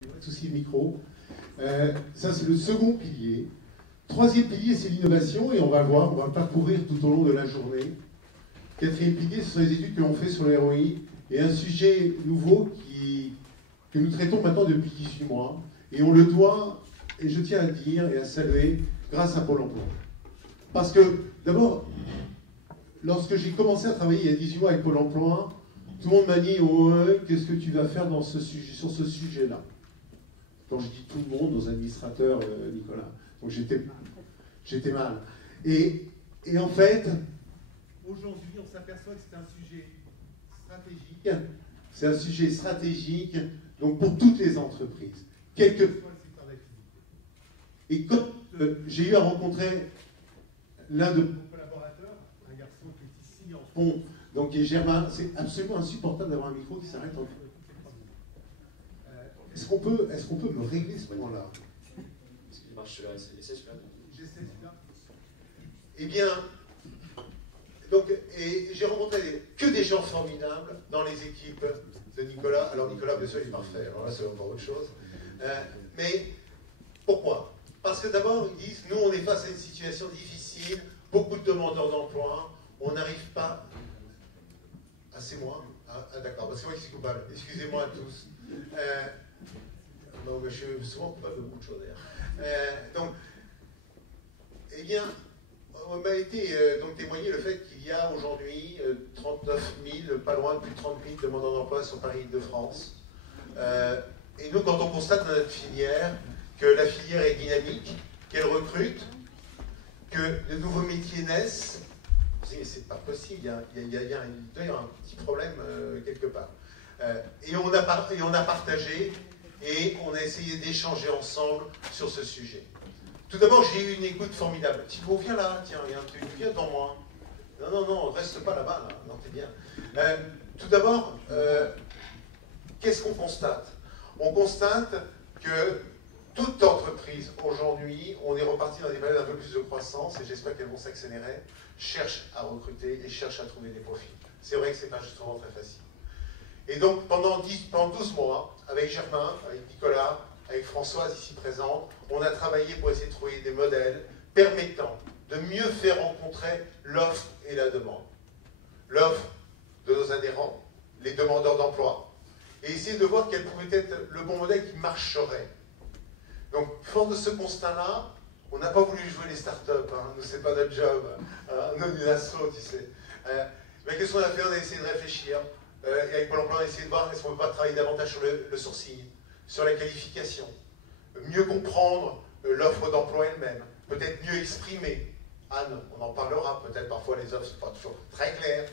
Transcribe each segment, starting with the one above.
Pas de souci de micro. Ça, c'est le second pilier. Troisième pilier, c'est l'innovation, et on va le voir, on va le parcourir tout au long de la journée. Quatrième pilier, ce sont les études que l'on fait sur l'héroïne, et un sujet nouveau que nous traitons maintenant depuis 18 mois, et on le doit, et je tiens à le dire et à saluer, grâce à Pôle emploi. Parce que, d'abord, lorsque j'ai commencé à travailler il y a 18 mois avec Pôle emploi, tout le monde m'a dit oh, qu'est-ce que tu vas faire dans ce sujet, sur ce sujet-là. Quand je dis tout le monde, nos administrateurs, Nicolas. Donc j'étais mal. Et en fait, aujourd'hui, on s'aperçoit que c'est un sujet stratégique. C'est un sujet stratégique, donc pour toutes les entreprises, quel que soit le secteur d'activité. Et quand j'ai eu à rencontrer l'un de nos collaborateurs, un garçon qui est ici en fond, donc qui est Germain, c'est absolument insupportable d'avoir un micro qui s'arrête en fait. Est-ce qu'on peut me régler ce moment-là? Excusez-moi, je suis là, essaie celui-là. J'essaie celui-là. Eh bien, donc, et j'ai rencontré que des gens formidables dans les équipes de Nicolas. Alors Nicolas, bien sûr, il est parfait, alors là c'est encore autre chose. Mais pourquoi? Parce que d'abord, ils disent, nous on est face à une situation difficile, beaucoup de demandeurs d'emploi, on n'arrive pas... Ah, c'est moi? Ah d'accord, parce que moi qui suis coupable. Excusez-moi à tous. Non, mais je suis souvent coupable de beaucoup de choses d'ailleurs. Donc, eh bien, on m'a été donc témoigné le fait qu'il y a aujourd'hui 39 000, pas loin de plus de 30 000 demandeurs d'emploi sur Paris-Île-de-France. Et nous, quand on constate dans notre filière que la filière est dynamique, qu'elle recrute, que de nouveaux métiers naissent, c'est pas possible, il y a un petit problème quelque part. Et on a partagé et on a essayé d'échanger ensemble sur ce sujet. Tout d'abord, j'ai eu une écoute formidable. Thibaut, viens là, tiens, viens devant moi. Non, reste pas là-bas, là. Non, t'es bien. Tout d'abord, qu'est-ce qu'on constate? On constate que toute entreprise, aujourd'hui, on est reparti dans des périodes un peu plus de croissance, et j'espère qu'elles vont s'accélérer, cherche à recruter et cherche à trouver des profils. C'est vrai que c'est pas justement très facile. Et donc, pendant 12 mois, avec Germain, avec Nicolas, avec Françoise ici présente, on a travaillé pour essayer de trouver des modèles permettant de mieux faire rencontrer l'offre et la demande. L'offre de nos adhérents, les demandeurs d'emploi, et essayer de voir quel pouvait être le bon modèle qui marcherait. Donc, fort de ce constat-là, on n'a pas voulu jouer les startups, hein. Nous, c'est pas notre job, nous, une asso, tu sais. Mais qu'est-ce qu'on a fait? On a essayé de réfléchir. Et avec Pôle emploi, on a essayé de voir est-ce qu'on ne peut pas travailler davantage sur le sourcing, sur la qualification, mieux comprendre l'offre d'emploi elle-même, peut-être mieux exprimer. Anne, on en parlera, peut-être parfois les offres ne sont pas toujours très claires.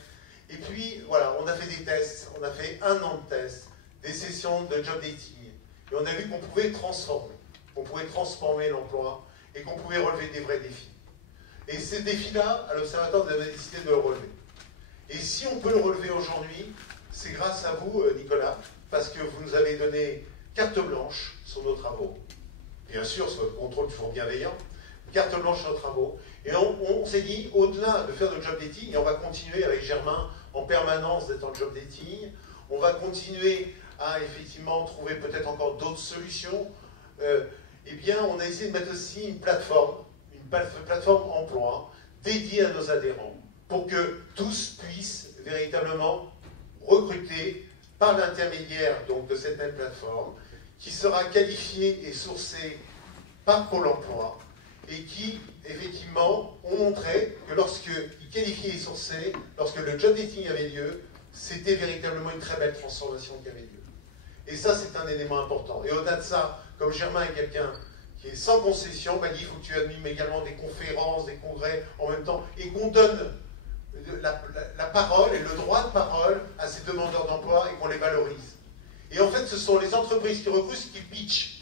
Et puis, voilà, on a fait des tests, on a fait 1 an de tests, des sessions de job dating, et on a vu qu'on pouvait transformer l'emploi, et qu'on pouvait relever des vrais défis. Et ces défis-là, à l'Observatoire, vous avez décidé de le relever. Et si on peut le relever aujourd'hui, c'est grâce à vous, Nicolas, parce que vous nous avez donné carte blanche sur nos travaux. Bien sûr, sur votre contrôle toujours bienveillant, carte blanche sur nos travaux. Et on s'est dit, au-delà de faire notre job dating, et on va continuer avec Germain en permanence d'être en job dating, on va continuer à effectivement trouver peut-être encore d'autres solutions. Eh bien, on a essayé de mettre aussi une plateforme emploi dédiée à nos adhérents, pour que tous puissent véritablement recruter par l'intermédiaire donc de cette même plateforme, qui sera qualifiée et sourcée par Pôle emploi, et qui, effectivement, ont montré que lorsqu'ils qualifiaient et sourçaient, lorsque le job dating avait lieu, c'était véritablement une très belle transformation qui avait lieu. Et ça, c'est un élément important. Et au-delà de ça, comme Germain est quelqu'un qui est sans concession, m'a dit il faut que tu animes également des conférences, des congrès en même temps, et qu'on donne la parole et le droit de parole à ces demandeurs d'emploi et qu'on les valorise. Et en fait, ce sont les entreprises qui recrutent qui pitchent.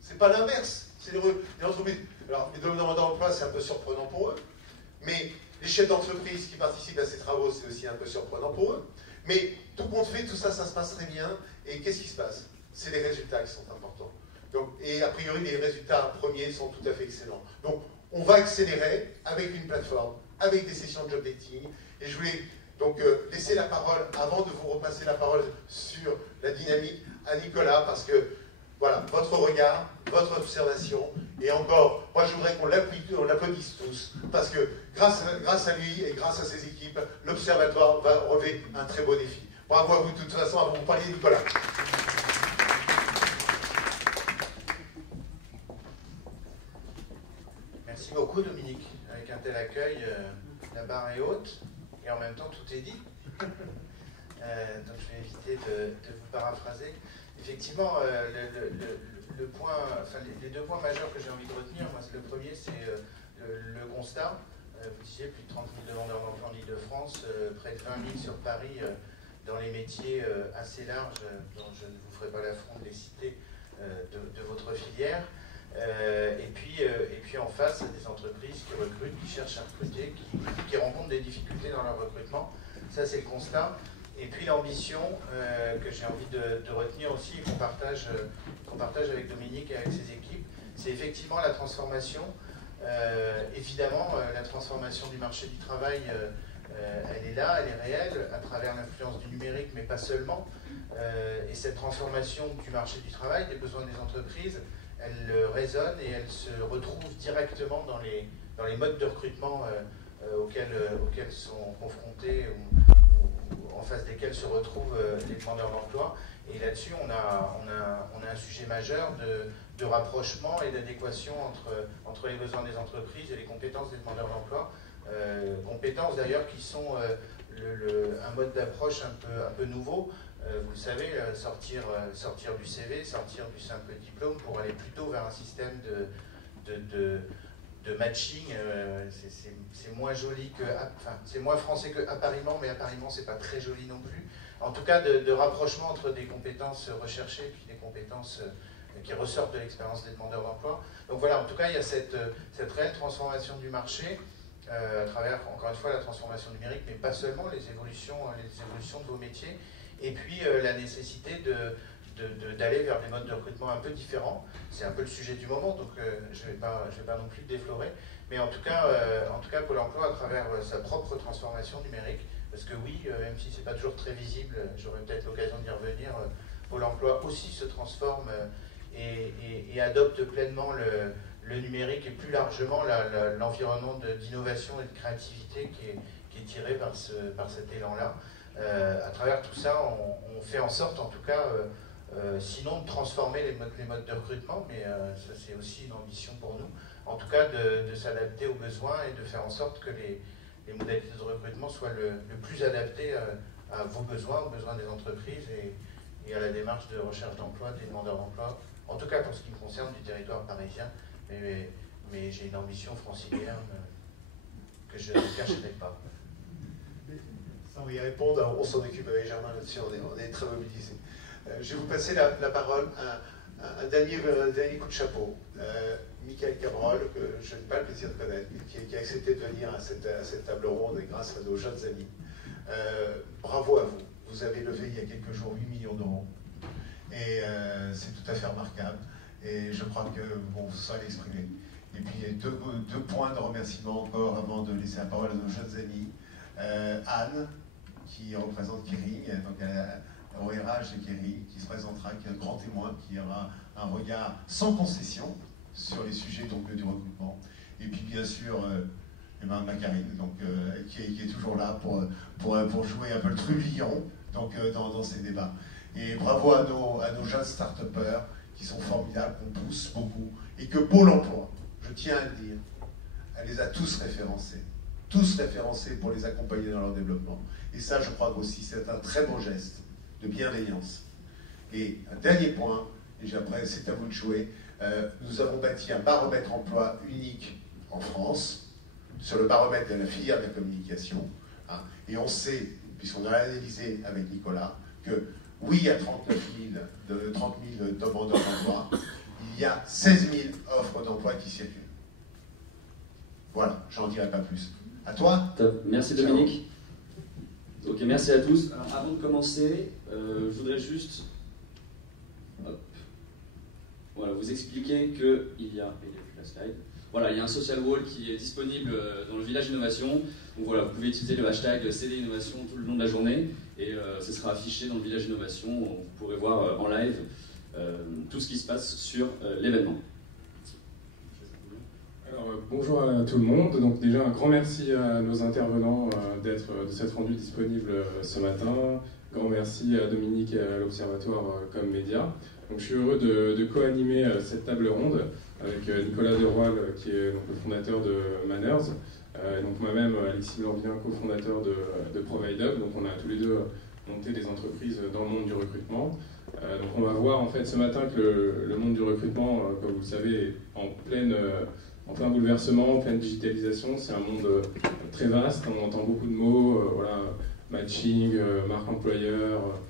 C'est pas l'inverse. C'est les entreprises. Alors, les demandeurs d'emploi, c'est un peu surprenant pour eux, mais les chefs d'entreprise qui participent à ces travaux, c'est aussi un peu surprenant pour eux. Mais tout compte fait, tout ça, ça se passe très bien. Et qu'est-ce qui se passe? C'est les résultats qui sont importants. Donc, et a priori, les résultats premiers sont tout à fait excellents. Donc, on va accélérer avec une plateforme, avec des sessions de job dating. Et je voulais donc laisser la parole, avant de vous repasser la parole sur la dynamique, à Nicolas, parce que Voilà, votre regard, votre observation, et encore, moi je voudrais qu'on l'applaudisse tous, parce que grâce à lui et grâce à ses équipes, l'Observatoire va relever un très beau défi. Bravo à vous de toute façon, avant de vous parler, Nicolas. Merci beaucoup Dominique. Avec un tel accueil, la barre est haute et en même temps tout est dit. Donc je vais éviter de vous paraphraser. Effectivement, le point, enfin, les deux points majeurs que j'ai envie de retenir, moi, le premier c'est le constat. Vous disiez plus de 30 000 demandeurs d'emploi en Ile-de-France, près de 20 000 sur Paris, dans les métiers assez larges, dont je ne vous ferai pas l'affront de les citer, de votre filière. Et puis en face, des entreprises qui recrutent, qui cherchent à recruter, qui rencontrent des difficultés dans leur recrutement. Ça, c'est le constat. Et puis l'ambition que j'ai envie de retenir aussi, et qu'on partage avec Dominique et avec ses équipes, c'est effectivement la transformation. Évidemment, la transformation du marché du travail, elle est là, elle est réelle, à travers l'influence du numérique, mais pas seulement. Et cette transformation du marché du travail, des besoins des entreprises, elle résonne et elle se retrouve directement dans les modes de recrutement auxquels sont confrontés ou en face desquels se retrouvent les demandeurs d'emploi. Et là-dessus, on a un sujet majeur de rapprochement et d'adéquation entre les besoins des entreprises et les compétences des demandeurs d'emploi. Compétences d'ailleurs qui sont un mode d'approche un peu nouveau. Vous le savez, sortir du CV, sortir du simple diplôme pour aller plutôt vers un système de matching. C'est moins joli que, enfin, c'est moins français que appariement, mais appariement c'est pas très joli non plus. En tout cas, de rapprochement entre des compétences recherchées et puis des compétences qui ressortent de l'expérience des demandeurs d'emploi. Donc voilà, en tout cas, il y a cette réelle transformation du marché à travers, encore une fois, la transformation numérique, mais pas seulement, les évolutions de vos métiers. Et puis la nécessité d'aller vers des modes de recrutement un peu différents. C'est un peu le sujet du moment, donc je ne vais pas non plus le déflorer. Mais en tout cas, Pôle emploi, à travers sa propre transformation numérique, parce que oui, même si ce n'est pas toujours très visible, j'aurai peut-être l'occasion d'y revenir, Pôle emploi aussi se transforme et adopte pleinement le numérique et plus largement l'environnement d'innovation et de créativité qui est tiré par cet élan-là. À travers tout ça, on fait en sorte, en tout cas, sinon de transformer les modes de recrutement, mais ça c'est aussi une ambition pour nous, en tout cas de s'adapter aux besoins et de faire en sorte que les modalités de recrutement soient le plus adaptées à vos besoins, aux besoins des entreprises et à la démarche de recherche d'emploi des demandeurs d'emploi, en tout cas pour ce qui me concerne du territoire parisien, mais j'ai une ambition francilienne que je ne cacherai pas. Sans y répondre, on s'en occupe avec Germain là-dessus, on est très mobilisés. Je vais vous passer la parole à un dernier coup de chapeau. Michael Cabrol, que je n'ai pas le plaisir de connaître, qui a accepté de venir à cette table ronde grâce à nos jeunes amis. Bravo à vous. Vous avez levé il y a quelques jours 8 millions d'euros. Et c'est tout à fait remarquable. Et je crois que vous saurez l'exprimer. Et puis il y a deux points de remerciement encore avant de laisser la parole à nos jeunes amis. Anne, qui représente Kering, donc au RH de Kering, qui se présentera, qui est un grand témoin, qui aura un regard sans concession sur les sujets donc, du recrutement. Et puis bien sûr, Macarine, donc, qui est toujours là pour jouer un peu le trublion donc, dans ces débats. Et bravo à nos jeunes start-upers qui sont formidables, qu'on pousse beaucoup, et que Pôle emploi, je tiens à le dire, elle les a tous référencés pour les accompagner dans leur développement. Et ça, je crois aussi, c'est un très beau geste de bienveillance. Et un dernier point, et après c'est à vous de jouer, nous avons bâti un baromètre emploi unique en France, sur le baromètre de la filière de la communication, hein, et on sait, puisqu'on a analysé avec Nicolas, que oui, il y a 30 000 demandeurs d'emploi, il y a 16 000 offres d'emploi qui circulent. Voilà, j'en dirai pas plus. À toi. Top. Merci Dominique. Ok, merci à tous. Alors, avant de commencer, je voudrais juste vous expliquer qu'il y a... la slide. Voilà, il y a un social wall qui est disponible dans le village innovation. Donc voilà, vous pouvez utiliser le hashtag CD Innovation tout le long de la journée et ce sera affiché dans le village innovation. Vous pourrez voir en live tout ce qui se passe sur l'événement. Alors, bonjour à tout le monde. Donc déjà un grand merci à nos intervenants de s'être rendus disponibles ce matin. Grand merci à Dominique et à l'Observatoire comme média. Donc, je suis heureux de co-animer cette table ronde avec Nicolas Deroy, qui est donc, le fondateur de Manners, et donc moi-même, Alexis Blanvien, cofondateur de ProvideUp. Donc on a tous les deux monté des entreprises dans le monde du recrutement. Donc on va voir en fait ce matin que le monde du recrutement, comme vous le savez, est en plein bouleversement, en pleine digitalisation. C'est un monde très vaste, on entend beaucoup de mots, voilà, matching, marque employeur,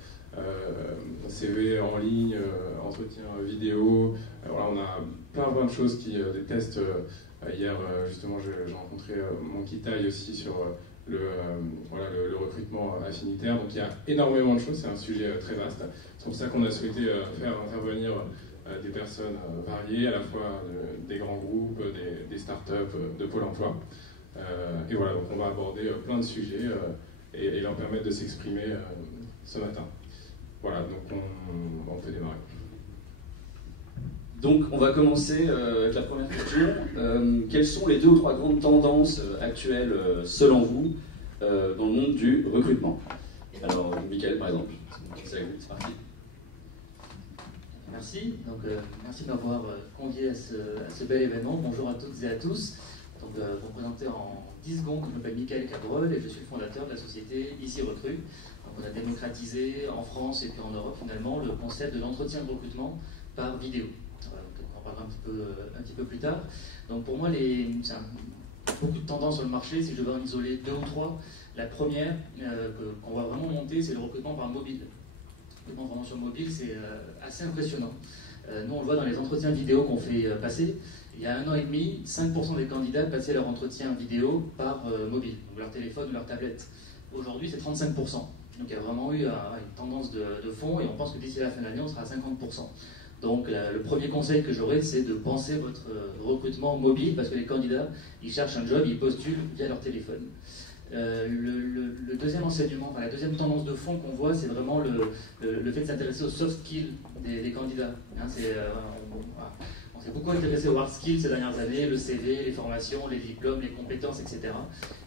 CV en ligne, entretien vidéo. Voilà, on a plein de choses des tests. Hier, justement, j'ai rencontré Monkey Tai aussi sur le recrutement affinitaire. Donc il y a énormément de choses, c'est un sujet très vaste. C'est pour ça qu'on a souhaité faire intervenir des personnes variées, à la fois des grands groupes, des startups, de Pôle emploi. Et voilà, donc on va aborder plein de sujets et leur permettre de s'exprimer ce matin. Voilà, donc on peut démarrer. Donc on va commencer avec la première question. Quelles sont les 2 ou 3 grandes tendances actuelles, selon vous, dans le monde du recrutement? Alors, Mickaël, par exemple. C'est parti. Merci. Donc, merci de m'avoir convié à ce bel événement. Bonjour à toutes et à tous. Donc, pour me présenter en 10 secondes, je m'appelle Mickaël Cabrol et je suis le fondateur de la société Ici Recrue. Donc, on a démocratisé en France et puis en Europe, finalement, le concept de l'entretien de recrutement par vidéo. Voilà, donc on en parlera un petit peu plus tard. Donc, pour moi, beaucoup de tendances sur le marché. Si je devais en isoler 2 ou 3, la première qu'on va vraiment monter, c'est le recrutement par mobile. Le recrutement vraiment sur mobile, c'est assez impressionnant. Nous, on le voit dans les entretiens vidéo qu'on fait passer. Il y a 1 an et demi, 5% des candidats passaient leur entretien vidéo par mobile, donc leur téléphone ou leur tablette. Aujourd'hui, c'est 35%. Donc il y a vraiment eu une tendance de fond et on pense que d'ici la fin de l'année, on sera à 50%. Donc le premier conseil que j'aurais, c'est de penser votre recrutement mobile parce que les candidats, ils cherchent un job, ils postulent via leur téléphone. Le deuxième enseignement, la deuxième tendance de fond qu'on voit, c'est vraiment le fait de s'intéresser aux soft skills des candidats. Hein, on s'est beaucoup intéressé aux hard skills ces dernières années, le CV, les formations, les diplômes, les compétences, etc.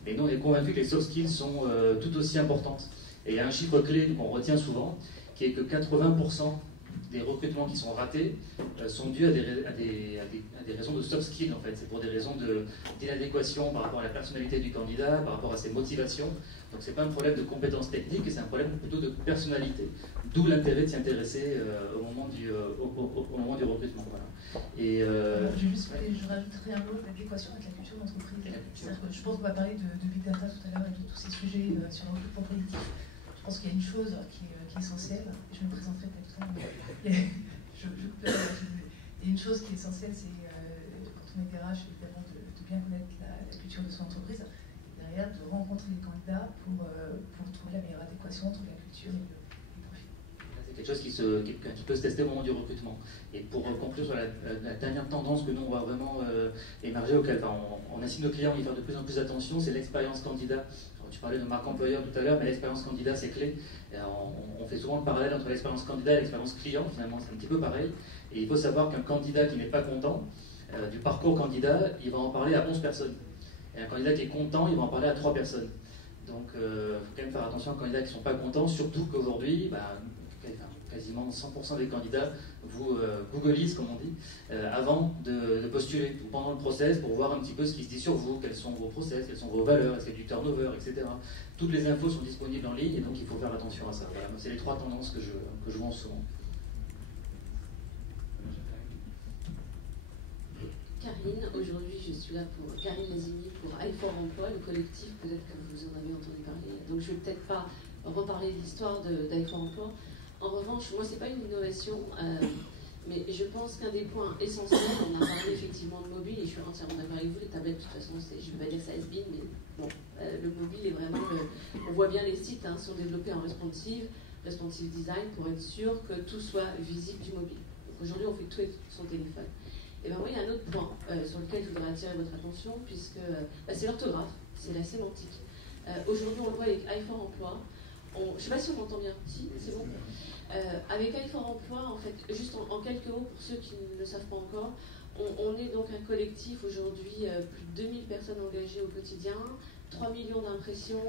Mais nous, on est convaincus que les soft skills sont tout aussi importantes. Et il y a un chiffre clé qu'on retient souvent, qui est que 80% des recrutements qui sont ratés sont dus à des raisons de soft skills, en fait. C'est pour des raisons d'inadéquation par rapport à la personnalité du candidat, par rapport à ses motivations. Donc c'est pas un problème de compétences techniques, c'est un problème plutôt de personnalité. D'où l'intérêt de s'y intéresser au moment du recrutement. Voilà. Et, je rajouterais un mot d'adéquation avec la culture d'entreprise. Je pense qu'on va parler de Big Data tout à l'heure et de tous ces sujets sur le recrutement prédictif. Je pense qu'il y a une chose qui est essentielle, et je me présenterai peut-être tout à l'heure, mais il y a une chose qui est essentielle, c'est quand on est DRH, évidemment, de bien connaître la culture de son entreprise, et derrière de rencontrer les candidats pour trouver la meilleure adéquation entre la culture et le profil. C'est quelque chose qui peut se tester au moment du recrutement. Et pour conclure sur la dernière tendance que nous, on va vraiment émerger, auquel on incite nos clients à y faire de plus en plus attention, c'est l'expérience candidat. Tu parlais de marque employeur tout à l'heure, mais l'expérience candidat, c'est clé. On fait souvent le parallèle entre l'expérience candidat et l'expérience client, finalement, c'est un petit peu pareil. Et il faut savoir qu'un candidat qui n'est pas content du parcours candidat, il va en parler à 11 personnes. Et un candidat qui est content, il va en parler à 3 personnes. Donc, il faut quand même faire attention aux candidats qui ne sont pas contents, surtout qu'aujourd'hui, quasiment 100% des candidats vous googlisent, comme on dit, avant de postuler, ou pendant le process, pour voir un petit peu ce qui se dit sur vous, quels sont vos process, quelles sont vos valeurs, est-ce qu'il y a du turnover, etc. Toutes les infos sont disponibles en ligne, et donc il faut faire attention à ça. Voilà, c'est les 3 tendances que je vois souvent. Karine, aujourd'hui je suis là pour Karine Lazini pour i4 Emploi, le collectif, peut-être que vous en avez entendu parler. Donc je ne vais peut-être pas reparler de l'histoire d'i4 Emploi. En revanche, moi, ce n'est pas une innovation, mais je pense qu'un des points essentiels, on a parlé effectivement de mobile, et je suis entièrement d'accord avec vous, les tablettes, de toute façon, je ne vais pas dire ça has-been, mais bon, le mobile est vraiment, on voit bien les sites sont développés en responsive design, pour être sûr que tout soit visible du mobile. Donc aujourd'hui, on fait tout avec son téléphone. Et bien, moi, il y a un autre point sur lequel je voudrais attirer votre attention, puisque c'est l'orthographe, c'est la sémantique. Aujourd'hui, on le voit avec i4 Emploi, je ne sais pas si on m'entend bien. Si, c'est bon. Avec iFor Emploi, en fait, juste en quelques mots pour ceux qui ne le savent pas encore, on est donc un collectif aujourd'hui, plus de 2000 personnes engagées au quotidien, 3 millions d'impressions,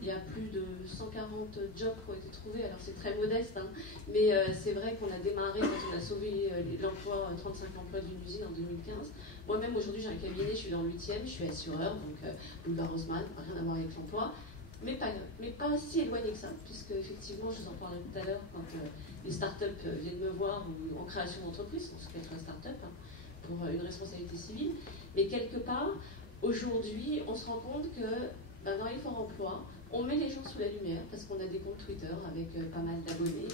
il y a plus de 140 jobs qui ont été trouvés, alors c'est très modeste, hein, mais c'est vrai qu'on a démarré quand on a sauvé l'emploi, 35 emplois d'une usine en 2015. Moi-même aujourd'hui j'ai un cabinet, je suis dans le 8e, je suis assureur, donc boulevard Haussmann, rien à voir avec l'emploi, mais pas si éloigné que ça, puisque effectivement, je vous en parlais tout à l'heure, quand les startups viennent me voir ou en création d'entreprise, on se fait une startup hein, pour une responsabilité civile, mais quelque part, aujourd'hui, on se rend compte que dans iFor Emploi, on met les gens sous la lumière parce qu'on a des comptes Twitter avec pas mal d'abonnés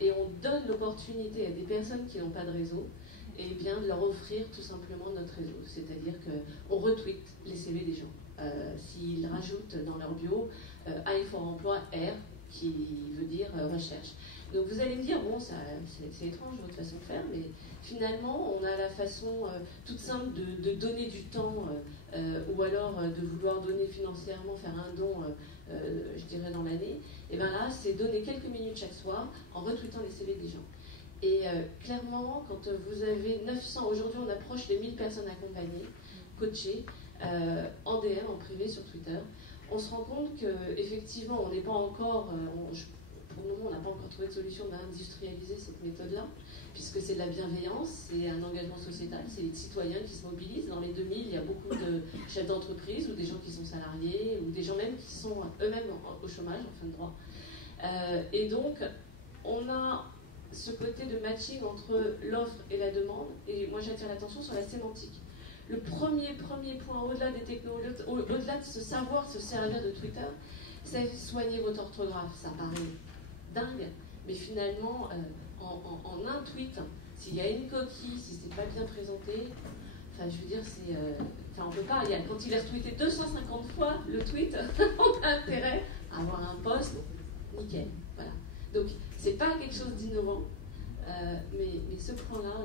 et on donne l'opportunité à des personnes qui n'ont pas de réseau et bien de leur offrir tout simplement notre réseau. C'est-à-dire qu'on retweet les CV des gens. S'ils rajoutent dans leur bio iFor Emploi R, qui veut dire recherche. Donc vous allez me dire, bon, c'est étrange votre façon de faire, mais finalement, on a la façon toute simple de donner du temps ou alors de vouloir donner financièrement, faire un don, je dirais, dans l'année. Et bien là, c'est donner quelques minutes chaque soir en retweetant les CV des gens. Et clairement, quand vous avez 900, aujourd'hui on approche les 1000 personnes accompagnées, coachées, en DM, en privé sur Twitter, on se rend compte qu'effectivement, on n'est pas encore... pour le moment, on n'a pas encore trouvé de solution d'industrialiser cette méthode-là, puisque c'est de la bienveillance, c'est un engagement sociétal, c'est les citoyens qui se mobilisent. Dans les 2000, il y a beaucoup de chefs d'entreprise ou des gens qui sont salariés ou des gens même qui sont eux-mêmes au chômage, en fin de droit. Et donc, on a ce côté de matching entre l'offre et la demande, et moi j'attire l'attention sur la sémantique. Le premier point, au-delà des technologies, au-delà de savoir se servir de Twitter, c'est soigner votre orthographe. Ça paraît dingue, mais finalement, en un tweet, s'il y a une coquille, si c'est pas bien présenté, enfin, je veux dire, c'est... Enfin, on peut pas... Quand il est retweeté 250 fois, le tweet, on a intérêt à avoir un post nickel. Voilà. Donc, c'est pas quelque chose d'innovant, mais ce point-là,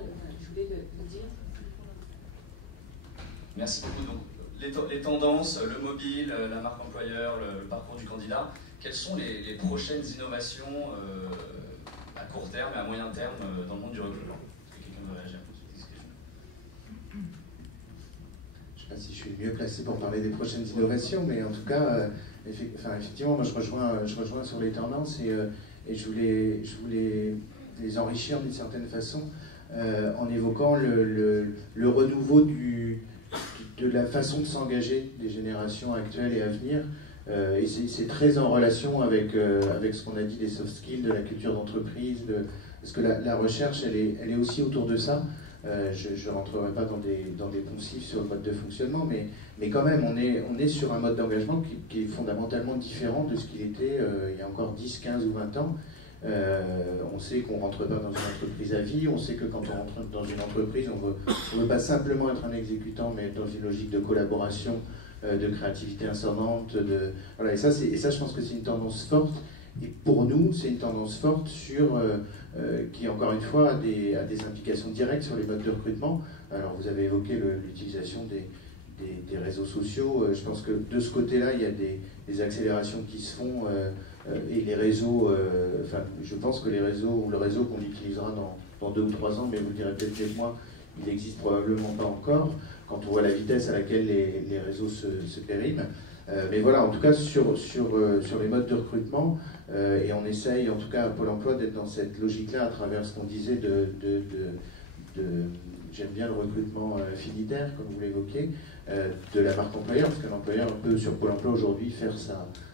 je voulais le dire. Merci beaucoup. Donc, les tendances, le mobile, la marque employeur, le parcours du candidat, quelles sont les prochaines innovations à court terme et à moyen terme dans le monde du recrutement? Est-ce que quelqu'un veut réagir? Je ne sais pas si je suis mieux placé pour parler des prochaines innovations, mais en tout cas, effectivement, moi je rejoins sur les tendances et je voulais les enrichir d'une certaine façon en évoquant le renouveau de la façon de s'engager des générations actuelles et à venir. Et c'est très en relation avec ce qu'on a dit des soft skills, de la culture d'entreprise, parce que la recherche, elle est aussi autour de ça. Je ne rentrerai pas dans des poncifs sur le mode de fonctionnement, mais quand même, on est sur un mode d'engagement qui est fondamentalement différent de ce qu'il était il y a encore 10, 15 ou 20 ans. On sait qu'on ne rentre pas dans une entreprise à vie, on sait que quand on rentre dans une entreprise, on ne veut pas simplement être un exécutant, mais être dans une logique de collaboration, de créativité ascendante. Voilà, et ça, je pense que c'est une tendance forte. Et pour nous, c'est une tendance forte qui, encore une fois, a des implications directes sur les modes de recrutement. Alors, vous avez évoqué l'utilisation des réseaux sociaux. Je pense que de ce côté-là, il y a des accélérations qui se font. Et les réseaux, je pense que les réseaux, ou le réseau qu'on utilisera dans 2 ou 3 ans, mais vous le direz peut-être mieux que moi, il n'existe probablement pas encore, quand on voit la vitesse à laquelle les réseaux se périment. Mais voilà, en tout cas, sur les modes de recrutement, et on essaye, en tout cas à Pôle emploi, d'être dans cette logique-là à travers ce qu'on disait j'aime bien le recrutement affinitaire, comme vous l'évoquez, de la marque employeur, parce qu'un employeur peut, sur Pôle emploi aujourd'hui,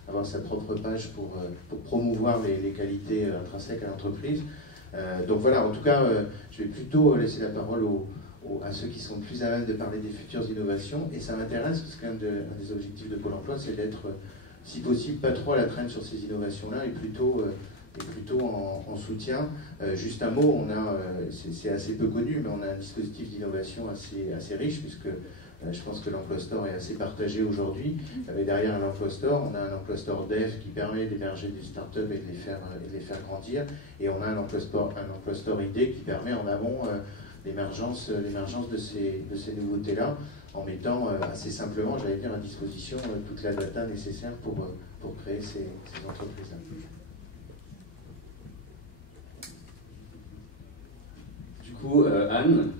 avoir sa propre page pour promouvoir les qualités intrinsèques à l'entreprise. Donc voilà, en tout cas, je vais plutôt laisser la parole à ceux qui sont plus à même de parler des futures innovations, et ça m'intéresse parce qu'un des objectifs de Pôle emploi, c'est d'être, si possible, pas trop à la traîne sur ces innovations-là, et plutôt en soutien. Juste un mot, c'est assez peu connu, mais on a un dispositif d'innovation assez riche, puisque je pense que l'Emploi Store est assez partagé aujourd'hui. Mais derrière l'Emploi Store, on a un Emploi Store Dev qui permet d'héberger des startups et de les faire grandir. Et on a un Emploi Store ID qui permet en amont l'émergence de ces nouveautés-là, en mettant assez simplement, j'allais dire, à disposition toute la data nécessaire pour créer ces entreprises-là. Du coup, Anne,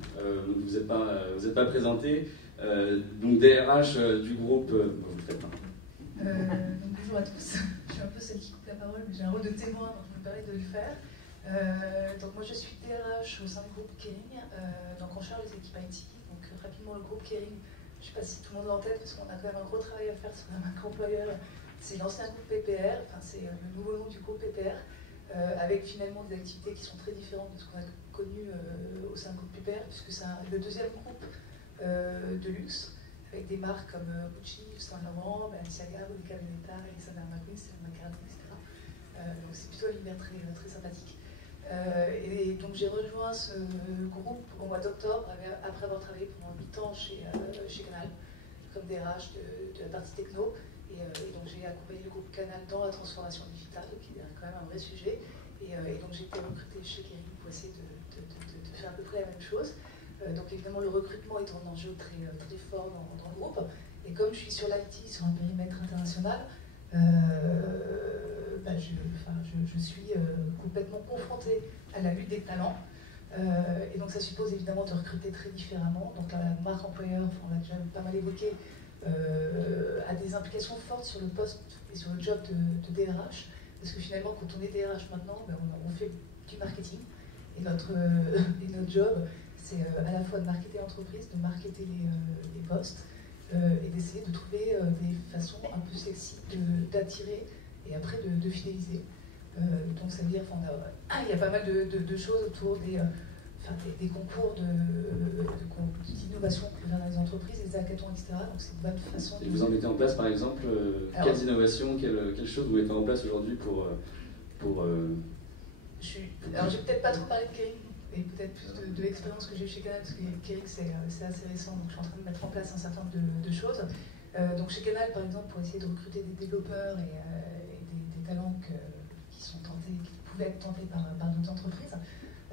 vous n'êtes pas présentée, donc DRH du groupe. Vous le faites pas. Donc bonjour à tous, je suis un peu celle qui coupe la parole, mais j'ai un rôle de témoin, donc je me permets de le faire. Donc moi je suis DRH au sein du groupe Kering, donc on charge les équipes IT. Donc rapidement le groupe Kering, je ne sais pas si tout le monde l'a en tête, parce qu'on a quand même un gros travail à faire sur la marque employeur. C'est l'ancien groupe PPR, enfin c'est le nouveau nom du groupe PPR, avec finalement des activités qui sont très différentes de ce qu'on a connu au sein du groupe PPR, puisque c'est le deuxième groupe de luxe, avec des marques comme Gucci, Saint Laurent, Balenciaga, Bottega Veneta, Alexander McQueen, Stella McCartney, etc. Donc c'est plutôt un univers très, très sympathique. Et donc j'ai rejoint ce groupe au mois d'octobre, après avoir travaillé pendant 8 ans chez Canal, comme DRH de la partie techno. Et donc j'ai accompagné le groupe Canal dans la transformation digitale, qui est quand même un vrai sujet. Et donc j'ai été recrutée chez Kering pour essayer de faire à peu près la même chose. Donc évidemment le recrutement est un enjeu très, très fort dans le groupe. Et comme je suis sur l'IT, sur un périmètre international, je suis complètement confrontée à la lutte des talents. Et donc ça suppose évidemment de recruter très différemment. Donc la marque employeur, on l'a déjà pas mal évoqué, a des implications fortes sur le poste et sur le job de DRH. Parce que finalement, quand on est DRH maintenant, on fait du marketing. Et notre job, c'est à la fois de marketer l'entreprise, de marketer les postes, et d'essayer de trouver des façons un peu sexy d'attirer et après de fidéliser. Donc ça veut dire il y a pas mal de choses autour des concours d'innovation que dans les entreprises, des hackathons, etc. Donc c'est une bonne façon de... Et vous en mettez en place par exemple quelles innovations, quelles choses vous mettez en place aujourd'hui pour Alors je vais peut-être pas trop parler de Kering, et peut-être plus de l'expérience que j'ai eu chez Canal, parce que Kering c'est assez récent, donc je suis en train de mettre en place un certain nombre de choses. Donc chez Canal par exemple, pour essayer de recruter des développeurs et des talents qui pouvaient être tentés par d'autres entreprises,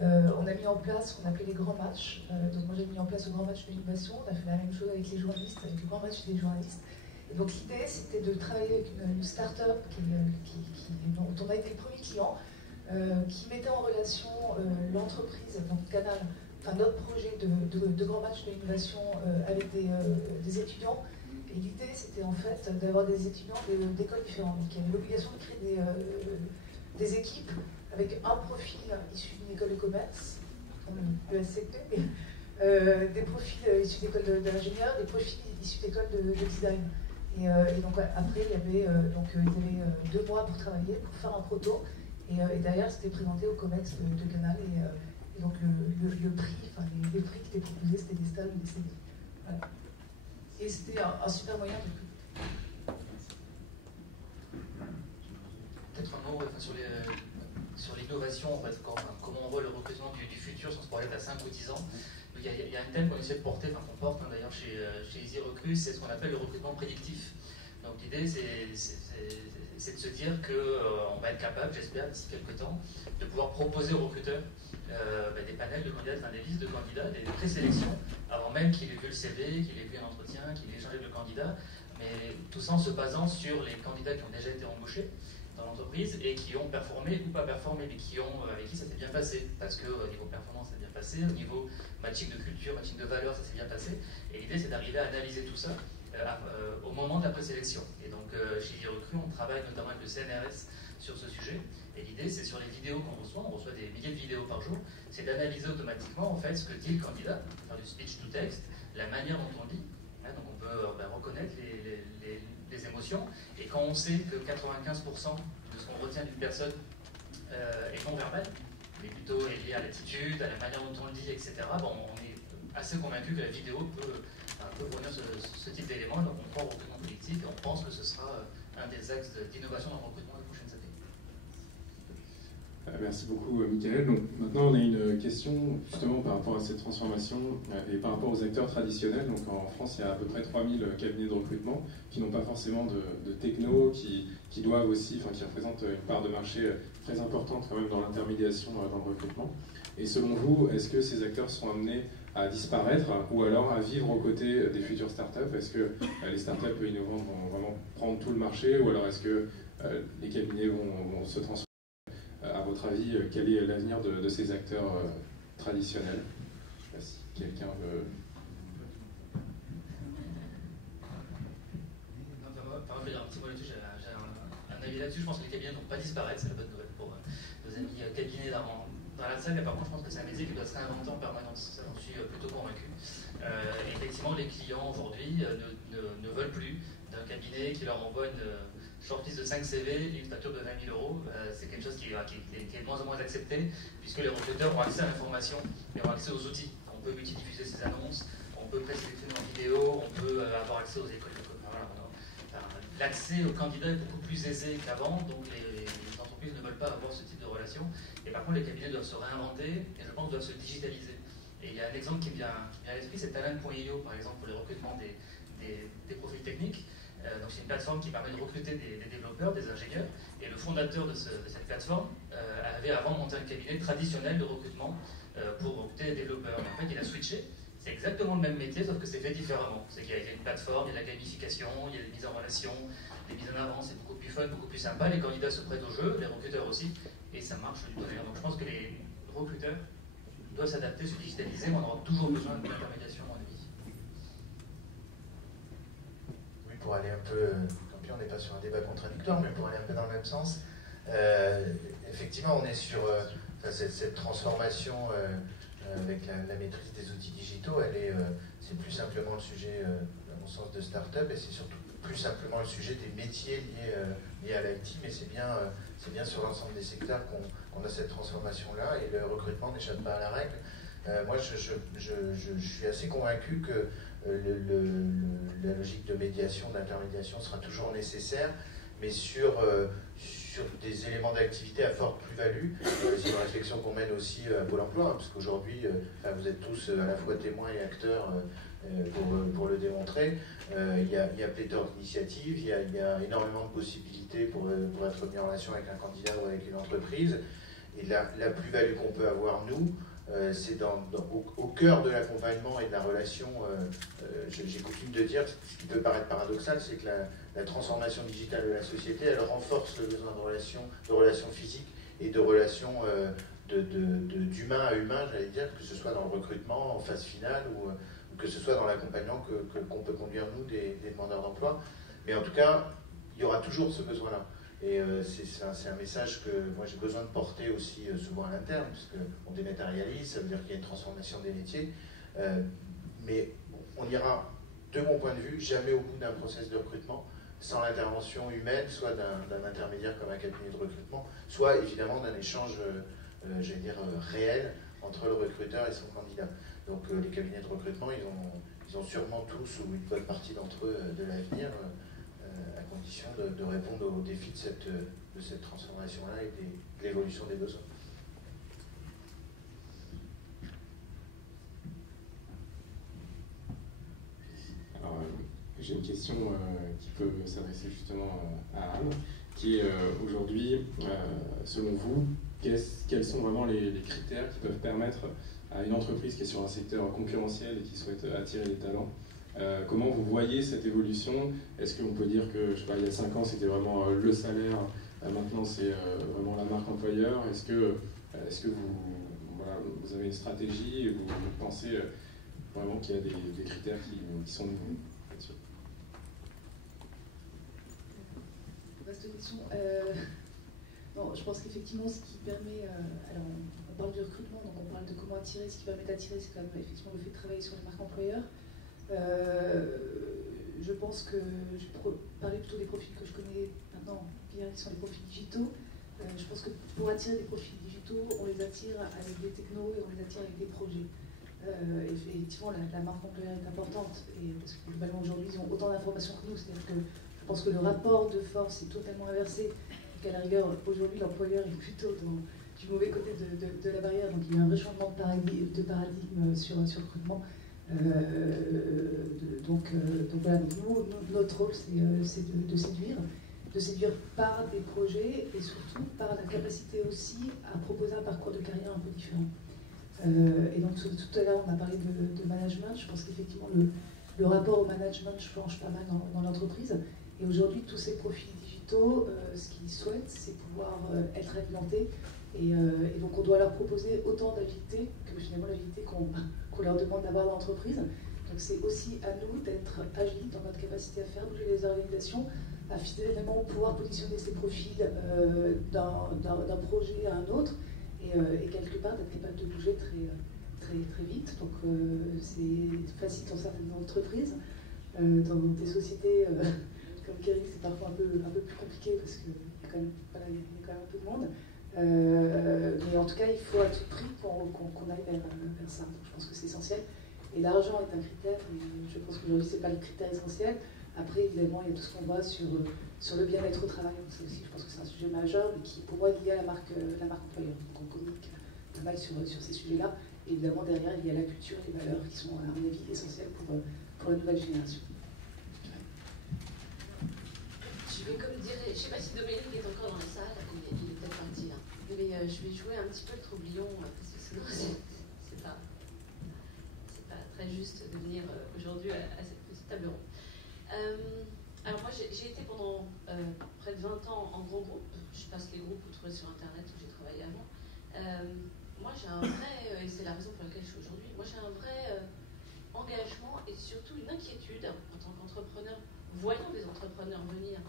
on a mis en place ce qu'on appelait les grands matchs. Donc moi j'ai mis en place le grand match de l'innovation, on a fait la même chose avec les journalistes, avec le grand match des journalistes. Et donc l'idée c'était de travailler avec une start-up dont on a été le premier client, qui mettait en relation l'entreprise, donc Canal, enfin notre projet de grand match de l'innovation avec des étudiants. Et l'idée c'était en fait d'avoir des étudiants d'écoles différentes. Donc il y avait l'obligation de créer des équipes avec un profil issu d'une école de commerce, comme le SCP, des profils issus d'écoles d'ingénieurs, des profils issus d'écoles de design. Et donc après il y avait 2 mois pour travailler, pour faire un proto. Et derrière, c'était présenté au COMEX de Canal. Et donc, le prix, les prix qui étaient proposés, c'était des stages ou des CD. Voilà. Et c'était un super moyen de... Peut-être un mot sur l'innovation, en fait, comment on voit le recrutement du futur, sans se projeter à 5 ou 10 ans. Il y a un thème qu'on essaie de porter, qu'on porte d'ailleurs chez Easy Recruit, c'est ce qu'on appelle le recrutement prédictif. Donc l'idée, c'est de se dire qu'on va être capable, j'espère, d'ici quelques temps, de pouvoir proposer aux recruteurs des panels de candidats, des listes de candidats, des présélections, avant même qu'il ait vu le CV, qu'il ait vu un entretien, qu'il ait échangé avec le candidat, mais tout ça en se basant sur les candidats qui ont déjà été embauchés dans l'entreprise et qui ont performé ou pas performé, mais avec qui ça s'est bien passé, parce qu'au niveau performance, ça s'est bien passé, au niveau matching de culture, matching de valeur, ça s'est bien passé, et l'idée c'est d'arriver à analyser tout ça au moment de la présélection. Et donc chez Easy Recruit, on travaille notamment avec le CNRS sur ce sujet. Et l'idée, c'est sur les vidéos qu'on reçoit, on reçoit des milliers de vidéos par jour, c'est d'analyser automatiquement en fait ce que dit le candidat, faire du speech to text, la manière dont on dit. Donc on peut reconnaître les émotions. Et quand on sait que 95% de ce qu'on retient d'une personne est non verbal, mais plutôt est lié à l'attitude, à la manière dont on le dit, etc., on est assez convaincu que la vidéo peut fournir ce type d'éléments. Donc on croit au recrutement collectif et on pense que ce sera un des axes d'innovation dans le recrutement des prochaines années. Merci beaucoup, Michael. Donc, maintenant, on a une question justement par rapport à cette transformation et par rapport aux acteurs traditionnels. Donc, en France, il y a à peu près 3000 cabinets de recrutement qui n'ont pas forcément de techno, qui doivent aussi, qui représentent une part de marché très importante quand même dans l'intermédiation dans le recrutement. Et selon vous, est-ce que ces acteurs sont amenés à disparaître ou alors à vivre aux côtés des futures startups? Est-ce que les startups peu innovantes vont vraiment prendre tout le marché ou alors est-ce que les cabinets vont se transformer? À votre avis, quel est l'avenir de ces acteurs traditionnels? Je ne sais pas si quelqu'un veut... Je vais dire un petit mot là-dessus, j'ai un avis là-dessus. Je pense que les cabinets ne vont pas disparaître, c'est la bonne nouvelle pour nos amis cabinets dans la salle. Mais par contre, je pense que c'est un métier qui doit se réinventer en permanence. Ça, j'en suis plutôt convaincu. Effectivement, les clients aujourd'hui ne veulent plus d'un cabinet qui leur envoie une shortlist de 5 CV et une facture de 20 000 euros. C'est quelque chose qui est de moins en moins accepté, puisque les recruteurs ont accès à l'information et ont accès aux outils. On peut multidiffuser ces annonces, on peut présélectionner en vidéo, on peut avoir accès aux écoles de commerce. Voilà. L'accès aux candidats est beaucoup plus aisé qu'avant, donc les entreprises ne veulent pas avoir ce type de relation. Et par contre, les cabinets doivent se réinventer et je pense doivent se digitaliser. Et il y a un exemple qui me vient à l'esprit, c'est Talent.io, par exemple, pour le recrutement des profils techniques. Donc c'est une plateforme qui permet de recruter des développeurs, des ingénieurs. Et le fondateur de cette plateforme avait avant monté un cabinet traditionnel de recrutement pour recruter des développeurs. Et en fait, il a switché. C'est exactement le même métier, sauf que c'est fait différemment. C'est qu'il y a une plateforme, il y a de la gamification, il y a des mises en relation, des mises en avant, c'est beaucoup plus fun, beaucoup plus sympa. Les candidats se prêtent au jeu, les recruteurs aussi, et ça marche du tonnerre. Donc je pense que les recruteurs doivent s'adapter, se digitaliser, mais on aura toujours besoin d'une intermédiation, à mon avis. Oui, pour aller un peu, tant pis on n'est pas sur un débat contradictoire, mais pour aller un peu dans le même sens, effectivement on est sur cette transformation avec la maîtrise des outils digitaux, c'est plus simplement le sujet, à mon sens, de start-up, et c'est surtout plus simplement le sujet des métiers liés à l'IT, mais c'est bien sur l'ensemble des secteurs qu'on a cette transformation-là, et le recrutement n'échappe pas à la règle. Moi, je suis assez convaincu que la logique de médiation, d'intermédiation sera toujours nécessaire, mais sur des éléments d'activité à forte plus-value. C'est une réflexion qu'on mène aussi à Pôle emploi, parce qu'aujourd'hui, vous êtes tous à la fois témoins et acteurs pour le démontrer. Il y a pléthore d'initiatives, il y a énormément de possibilités pour être mis en relation avec un candidat ou avec une entreprise. Et la plus-value qu'on peut avoir, nous, c'est au cœur de l'accompagnement et de la relation. J'ai coutume de dire, ce qui peut paraître paradoxal, c'est que la transformation digitale de la société, elle renforce le besoin de relations physiques et de relations d'humain à humain, j'allais dire, que ce soit dans le recrutement, en phase finale, ou que ce soit dans l'accompagnement qu'on peut conduire, nous, des demandeurs d'emploi. Mais en tout cas, il y aura toujours ce besoin-là. Et c'est un message que moi j'ai besoin de porter aussi souvent à l'interne, parce qu'on dématérialise, ça veut dire qu'il y a une transformation des métiers. Mais on ira, de mon point de vue, jamais au bout d'un process de recrutement sans l'intervention humaine, soit d'un intermédiaire comme un cabinet de recrutement, soit évidemment d'un échange, j'allais dire, réel entre le recruteur et son candidat. Donc les cabinets de recrutement, ils ont sûrement tous, ou une bonne partie d'entre eux, de l'avenir, à condition de répondre aux défis de cette transformation-là et de l'évolution des besoins. Alors, j'ai une question qui peut s'adresser justement à Anne, qui est aujourd'hui, selon vous, quels sont vraiment les critères qui peuvent permettre à une entreprise qui est sur un secteur concurrentiel et qui souhaite attirer des talents, comment vous voyez cette évolution? Est-ce qu'on peut dire que, je sais pas, il y a 5 ans, c'était vraiment le salaire, maintenant c'est vraiment la marque employeur? Est-ce que vous avez une stratégie et vous pensez vraiment qu'il y a des critères qui sont nouveaux là-dessus? Vaste question. Non, je pense qu'effectivement, ce qui permet... alors, on parle du recrutement, donc on parle de comment attirer. Ce qui permet d'attirer, c'est quand même effectivement le fait de travailler sur les marques employeurs. Je pense que je vais parler plutôt des profils que je connais maintenant bien, qui sont les profils digitaux. Je pense que pour attirer des profils digitaux, on les attire avec des technos et on les attire avec des projets. Effectivement, la marque employeur est importante, et parce que globalement aujourd'hui, ils ont autant d'informations que nous. C'est-à-dire que je pense que le rapport de force est totalement inversé. Qu'à la rigueur, aujourd'hui, l'employeur est plutôt du mauvais côté de la barrière. Donc il y a un vrai changement de paradigme sur le recrutement. Donc voilà, donc nous, notre rôle, c'est de séduire par des projets et surtout par la capacité aussi à proposer un parcours de carrière un peu différent. Et donc tout à l'heure, on a parlé de management. Je pense qu'effectivement, le rapport au management change pas mal dans l'entreprise. Et aujourd'hui, tous ces profils digitaux, ce qu'ils souhaitent, c'est pouvoir être alimentés. Et donc, on doit leur proposer autant d'agilité que finalement l'agilité qu'on leur demande d'avoir dans l'entreprise. Donc, c'est aussi à nous d'être agiles dans notre capacité à faire bouger les organisations, à finalement pouvoir positionner ces profils d'un projet à un autre et quelque part d'être capable de bouger très vite. Donc, c'est facile dans certaines entreprises. Dans des sociétés comme Kering, c'est parfois un peu plus compliqué parce qu'il y a quand même un peu de monde. Mais en tout cas, il faut à tout prix qu'on aille vers ça. Donc, je pense que c'est essentiel. Et l'argent est un critère, mais je pense qu'aujourd'hui, ce n'est pas le critère essentiel. Après, évidemment, il y a tout ce qu'on voit sur le bien-être au travail. Donc, ça aussi, je pense que c'est un sujet majeur, mais qui, pour moi, est lié à la marque employeur. Donc, on communique pas mal sur ces sujets-là. Et évidemment, derrière, il y a la culture et les valeurs qui sont, à mon avis, essentielles pour la nouvelle génération. Je vais comme dire, je ne sais pas si Dominique est encore dans la salle, il est peut-être parti là. Mais je vais jouer un petit peu le troublion, parce que sinon, c'est pas très juste de venir aujourd'hui à cette petite table ronde. Alors moi, j'ai été pendant près de 20 ans en grand groupe. Je passe les groupes, vous trouvez sur Internet où j'ai travaillé avant. Moi, j'ai un vrai, et c'est la raison pour laquelle je suis aujourd'hui, moi j'ai un vrai engagement et surtout une inquiétude en tant qu'entrepreneur, voyant des entrepreneurs venir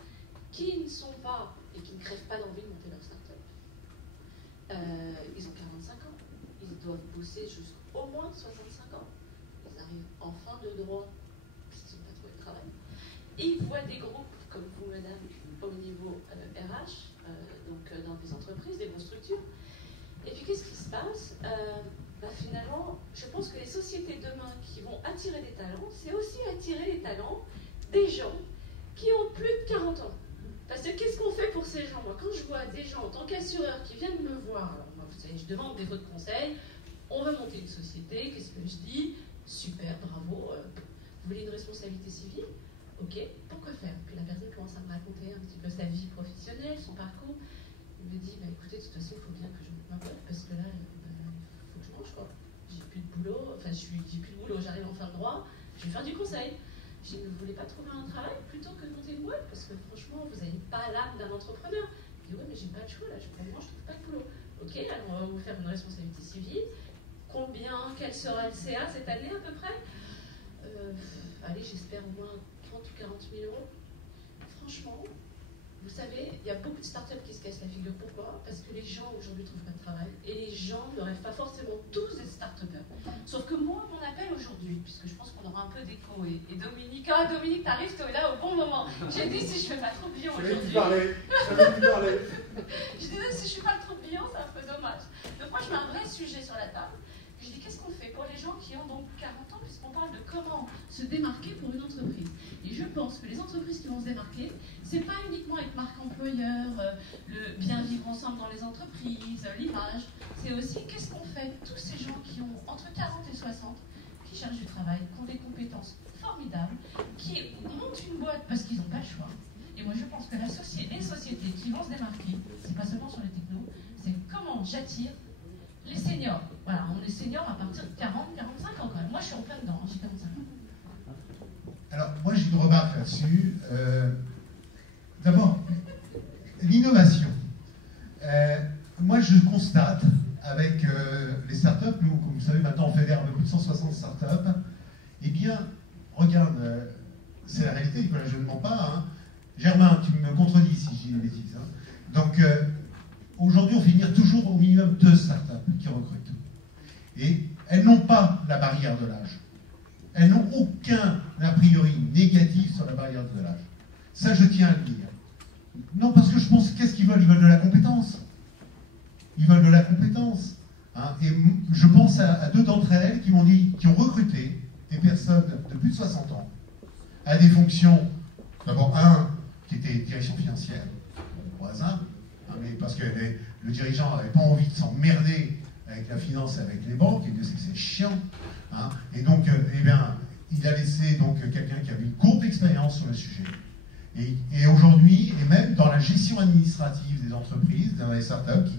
qui ne sont pas et qui ne crèvent pas d'envie de monter leur start-up. Ils ont 45 ans, ils doivent bosser jusqu'au moins 65 ans. Ils arrivent en fin de droit, s'ils n'ont pas trouvé de travail. Ils voient des groupes comme vous, madame, au niveau RH, donc dans des entreprises, des grosses structures. Et puis qu'est-ce qui se passe? Finalement, je pense que les sociétés demain qui vont attirer des talents, c'est aussi attirer les talents des gens qui ont plus de 40 ans. Parce que qu'est-ce qu'on fait pour ces gens? Moi, quand je vois des gens en tant qu'assureurs qui viennent me voir, alors moi, vous savez, je demande des votes de conseil, on veut monter une société, qu'est-ce que je dis? Super, bravo, vous voulez une responsabilité civile? Ok, pourquoi faire? Puis la personne commence à me raconter un petit peu sa vie professionnelle, son parcours. Il me dit, écoutez, de toute façon, il faut bien que je monte ma boîte, parce que là, il faut que je mange, quoi. J'ai plus de boulot, j'arrive en fin de droit, je vais faire du conseil. Je dis, ne voulez pas trouver un travail plutôt que de monter une boîte? Parce que franchement, vous n'avez pas l'âme d'un entrepreneur. Je dis, oui, mais j'ai pas le choix, là, pour le moment, je trouve pas de boulot. Ok, alors on va vous faire une responsabilité civile. Quel sera le CA cette année à peu près? Allez, j'espère au moins 30 ou 40 000 euros. Franchement, vous savez, il y a beaucoup de startups qui se cassent la figure. Pourquoi? Parce que les gens aujourd'hui ne trouvent pas de travail. Et les gens ne rêvent pas forcément tous des startupers. Sauf que moi, mon appel aujourd'hui, puisque je pense qu'on aura un peu d'écho, et Dominique, t'arrives, t'es là au bon moment. J'ai dit, si je fais pas trop billon aujourd'hui. Je disais, si je suis pas trop billon, c'est un peu dommage. Donc moi, je mets un vrai sujet sur la table. Je dis, qu'est-ce qu'on fait pour les gens qui ont donc 40 ans, puisqu'on parle de comment se démarquer pour une entreprise. Et je pense que les entreprises qui vont se démarquer, c'est pas uniquement être marque employeur, le bien vivre ensemble dans les entreprises, l'image. C'est aussi qu'est-ce qu'on fait tous ces gens qui ont entre 40 et 60, qui cherchent du travail, qui ont des compétences formidables, qui montent une boîte parce qu'ils n'ont pas le choix. Et moi je pense que les sociétés qui vont se démarquer, c'est pas seulement sur les technos, c'est comment j'attire les seniors. Voilà, on est seniors à partir de 40, 45 ans quand même. Moi je suis en plein dedans, j'ai 45 ans. Alors, moi j'ai une remarque là-dessus. D'abord, l'innovation. Moi je constate avec les startups, nous, comme vous savez, maintenant on fédère un peu plus de 160 startups. Eh bien, regarde, c'est la réalité, Nicolas, je ne mens pas. Hein. Germain, tu me contredis si j'ai des bêtises. Hein. Donc, aujourd'hui, on fait venir toujours au minimum 2 startups qui recrutent. Et elles n'ont pas la barrière de l'âge. Elles n'ont aucun a priori négatif sur la barrière de l'âge. Ça, je tiens à le dire. Non, parce que je pense, qu'est-ce qu'ils veulent? Ils veulent de la compétence. Ils veulent de la compétence. Hein. Et je pense à 2 d'entre elles qui m'ont dit, qui ont recruté des personnes de plus de 60 ans à des fonctions, d'abord un qui était direction financière, au hasard, hein, mais parce que le dirigeant n'avait pas envie de s'emmerder avec la finance et avec les banques, et que c'est chiant. Hein. Et donc, eh bien, il a laissé donc quelqu'un qui avait une courte expérience sur le sujet. Et aujourd'hui, et même dans la gestion administrative des entreprises, dans les startups qui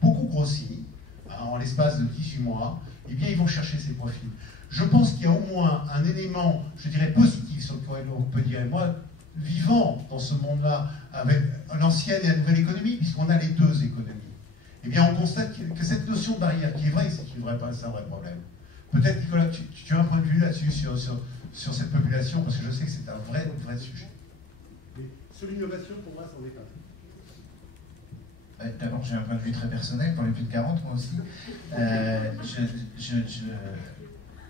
beaucoup grossit, en l'espace de 18 mois, eh bien, ils vont chercher ces profils. Je pense qu'il y a au moins un élément, je dirais, positif sur lequel on peut dire, moi, vivant dans ce monde-là, avec l'ancienne et la nouvelle économie, puisqu'on a les deux économies. Eh bien, on constate que cette notion de barrière, qui est vraie, c'est un vrai problème. Peut-être, Nicolas, tu as un point de vue là-dessus sur cette population, parce que je sais que c'est un vrai sujet. Mais sur l'innovation, pour moi, c'en est un. D'abord, j'ai un point de vue très personnel, pour les plus de 40, moi aussi.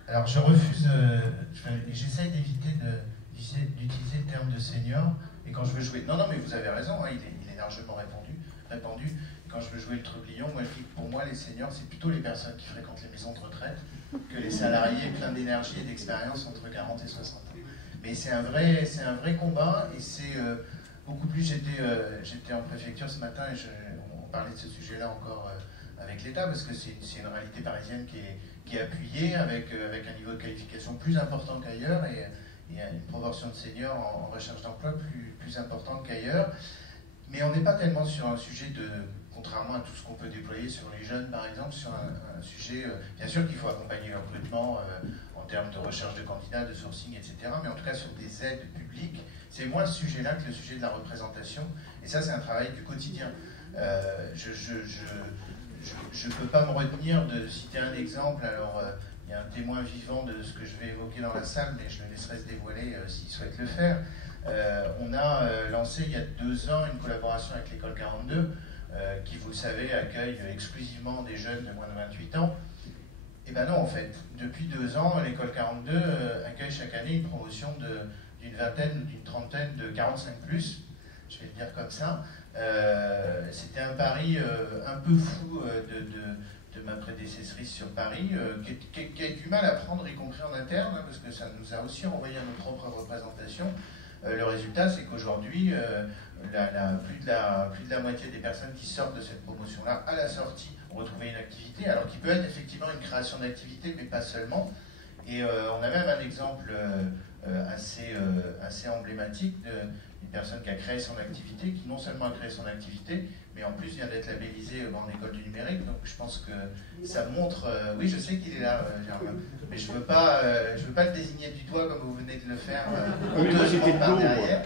Alors, je refuse, j'essaye d'éviter d'utiliser le terme de senior, et quand je veux jouer... Non, mais vous avez raison, hein, il est largement répandu. Quand je veux jouer le trublion, moi, je dis que pour moi, les seniors, c'est plutôt les personnes qui fréquentent les maisons de retraite que les salariés pleins d'énergie et d'expérience entre 40 et 60 ans. Mais c'est un vrai combat, et c'est beaucoup plus... J'étais en préfecture ce matin, et on parlait de ce sujet-là encore avec l'État, parce que c'est une réalité parisienne qui est appuyée, avec un niveau de qualification plus important qu'ailleurs, et une proportion de seniors en recherche d'emploi plus importante qu'ailleurs. Mais on n'est pas tellement sur un sujet contrairement à tout ce qu'on peut déployer sur les jeunes, par exemple, sur un sujet, bien sûr qu'il faut accompagner le recrutement en termes de recherche de candidats, de sourcing, etc., mais en tout cas sur des aides publiques, c'est moins ce sujet-là que le sujet de la représentation, et ça c'est un travail du quotidien. Je ne peux pas me retenir de citer un exemple, alors il y a un témoin vivant de ce que je vais évoquer dans la salle, mais je le laisserai se dévoiler s'il souhaite le faire. On a lancé il y a 2 ans une collaboration avec l'école 42, qui, vous le savez, accueille exclusivement des jeunes de moins de 28 ans. Eh bien non, en fait. Depuis 2 ans, l'école 42 accueille chaque année une promotion d'une vingtaine ou d'une trentaine de 45+, je vais le dire comme ça. C'était un pari un peu fou de ma prédécessrice sur Paris, qui a du mal à prendre, y compris en interne, hein, parce que ça nous a aussi renvoyé à nos propres représentations. Le résultat, c'est qu'aujourd'hui, plus de la moitié des personnes qui sortent de cette promotion-là, à la sortie, ont retrouvé une activité, alors qui peut être effectivement une création d'activité, mais pas seulement. Et on a même un exemple assez emblématique d'une personne qui a créé son activité, qui non seulement a créé son activité, mais en plus vient d'être labellisée en école du numérique. Donc je pense que ça montre... oui, je sais qu'il est là, Germain, mais je ne veux pas le désigner du doigt comme vous venez de le faire par derrière.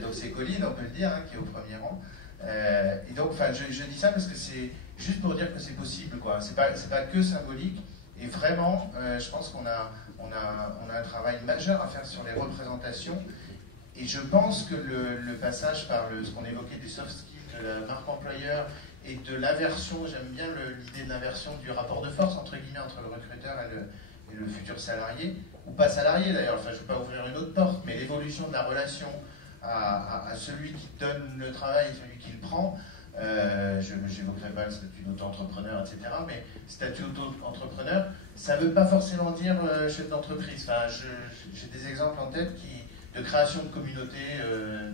Donc c'est Colline, on peut le dire, hein, qui est au premier rang. Et donc, je dis ça parce que c'est juste pour dire que c'est possible, quoi. C'est pas que symbolique. Et vraiment, je pense qu'on a un travail majeur à faire sur les représentations. Et je pense que le passage par ce qu'on évoquait des soft skills, de la marque employeur et de l'inversion, j'aime bien l'idée de l'inversion du rapport de force entre guillemets entre le recruteur et le futur salarié, ou pas salarié d'ailleurs, je ne vais pas ouvrir une autre porte, mais l'évolution de la relation à celui qui donne le travail et celui qui le prend. Je n'évoquerai pas le statut d'auto-entrepreneur, etc., mais statut auto-entrepreneur, ça ne veut pas forcément dire chef d'entreprise. J'ai des exemples en tête de création de communautés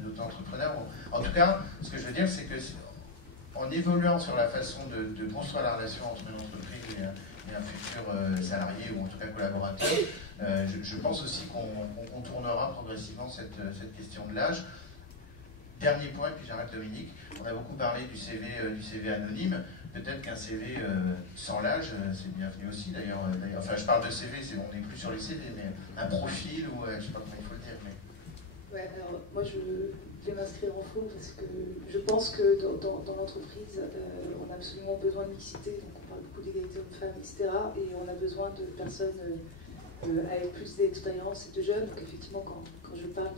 d'auto-entrepreneurs. En tout cas, ce que je veux dire, c'est que en évoluant sur la façon de construire la relation entre une entreprise et un futur salarié, ou en tout cas collaborateur, je pense aussi qu'on contournera progressivement cette question de l'âge. Dernier point, puis j'arrête Dominique, on a beaucoup parlé du CV anonyme. Peut-être qu'un CV sans l'âge, c'est bienvenu aussi d'ailleurs. Enfin, je parle de CV, on n'est plus sur les CV, mais un profil, ou je ne sais pas comment il faut le dire. Mais... Ouais, alors moi je vais m'inscrire en faux parce que je pense que dans l'entreprise, on a absolument besoin de mixité, donc on parle beaucoup d'égalité hommes-femmes, etc. Et on a besoin de personnes avec plus d'expérience et de jeunes. Donc effectivement, quand je parle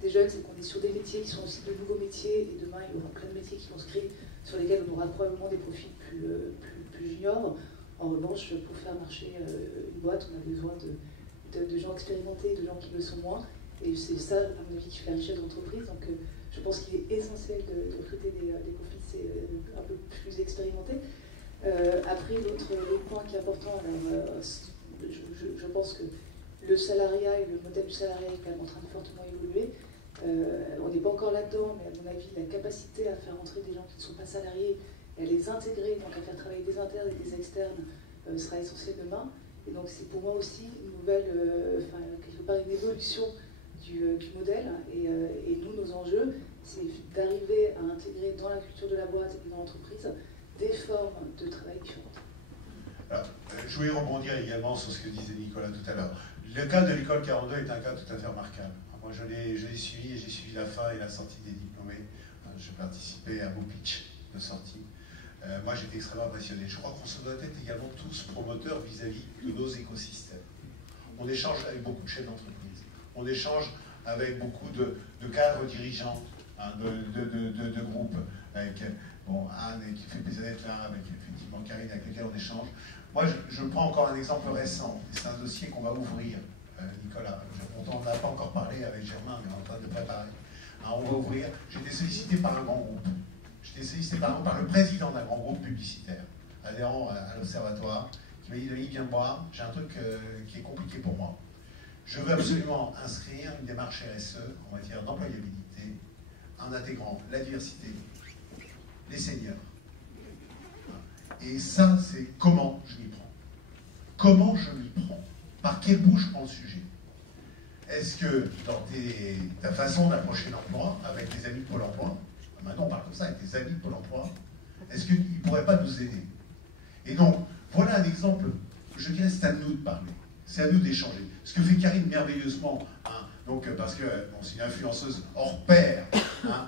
des jeunes, c'est qu'on est sur des métiers qui sont aussi de nouveaux métiers, et demain il y aura plein de métiers qui vont se créer, sur lesquels on aura probablement des profils plus juniors. En revanche, pour faire marcher une boîte, on a besoin de gens expérimentés, de gens qui le sont moins. Et c'est ça, à mon avis, qui fait la richesse de l'entreprise. Donc je pense qu'il est essentiel de recruter des profils un peu plus expérimentés. Après, l'autre point qui est important, alors, je pense que le salariat et le modèle du salariat est quand même en train de fortement évoluer. On n'est pas encore là-dedans, mais à mon avis, la capacité à faire entrer des gens qui ne sont pas salariés et à les intégrer, donc à faire travailler des internes et des externes, sera essentiel demain. Et donc c'est pour moi aussi une nouvelle, quelque part une évolution du modèle. Et nous, nos enjeux, c'est d'arriver à intégrer dans la culture de la boîte et dans l'entreprise d'efforts de travail différents. Alors, je voulais rebondir également sur ce que disait Nicolas tout à l'heure. Le cas de l'école 42 est un cas tout à fait remarquable. Moi, je l'ai suivi et j'ai suivi la fin et la sortie des diplômés. Je participais à mon pitch de sortie. Moi, j'étais extrêmement passionné. Je crois qu'on se doit être également tous promoteurs vis-à-vis de nos écosystèmes. On échange avec beaucoup de chefs d'entreprise. On échange avec beaucoup de cadres dirigeants, hein, de groupes. Avec Anne, qui fait plaisir d'être là, avec effectivement Karine, avec lesquels on échange. Moi, je prends encore un exemple récent. C'est un dossier qu'on va ouvrir, Nicolas. On n'en a pas encore parlé avec Germain, mais on est en train de préparer. Hein, on va ouvrir. J'ai été sollicité par un grand groupe. J'ai été sollicité par le président d'un grand groupe publicitaire, adhérent à l'Observatoire, qui m'a dit, Denis, viens me voir, j'ai un truc qui est compliqué pour moi. Je veux absolument inscrire une démarche RSE en matière d'employabilité en intégrant la diversité, les seniors. Et ça, c'est comment je m'y prends. Comment je m'y prends? Par quel bout je prends le sujet? Est-ce que dans ta façon d'approcher l'emploi, avec tes amis de Pôle emploi, maintenant on parle comme ça, avec tes amis de Pôle emploi, est-ce qu'ils ne pourraient pas nous aider? Et donc, voilà un exemple, je dirais, c'est à nous de parler, c'est à nous d'échanger. Ce que fait Karine merveilleusement, hein, donc, parce que c'est une influenceuse hors pair, hein.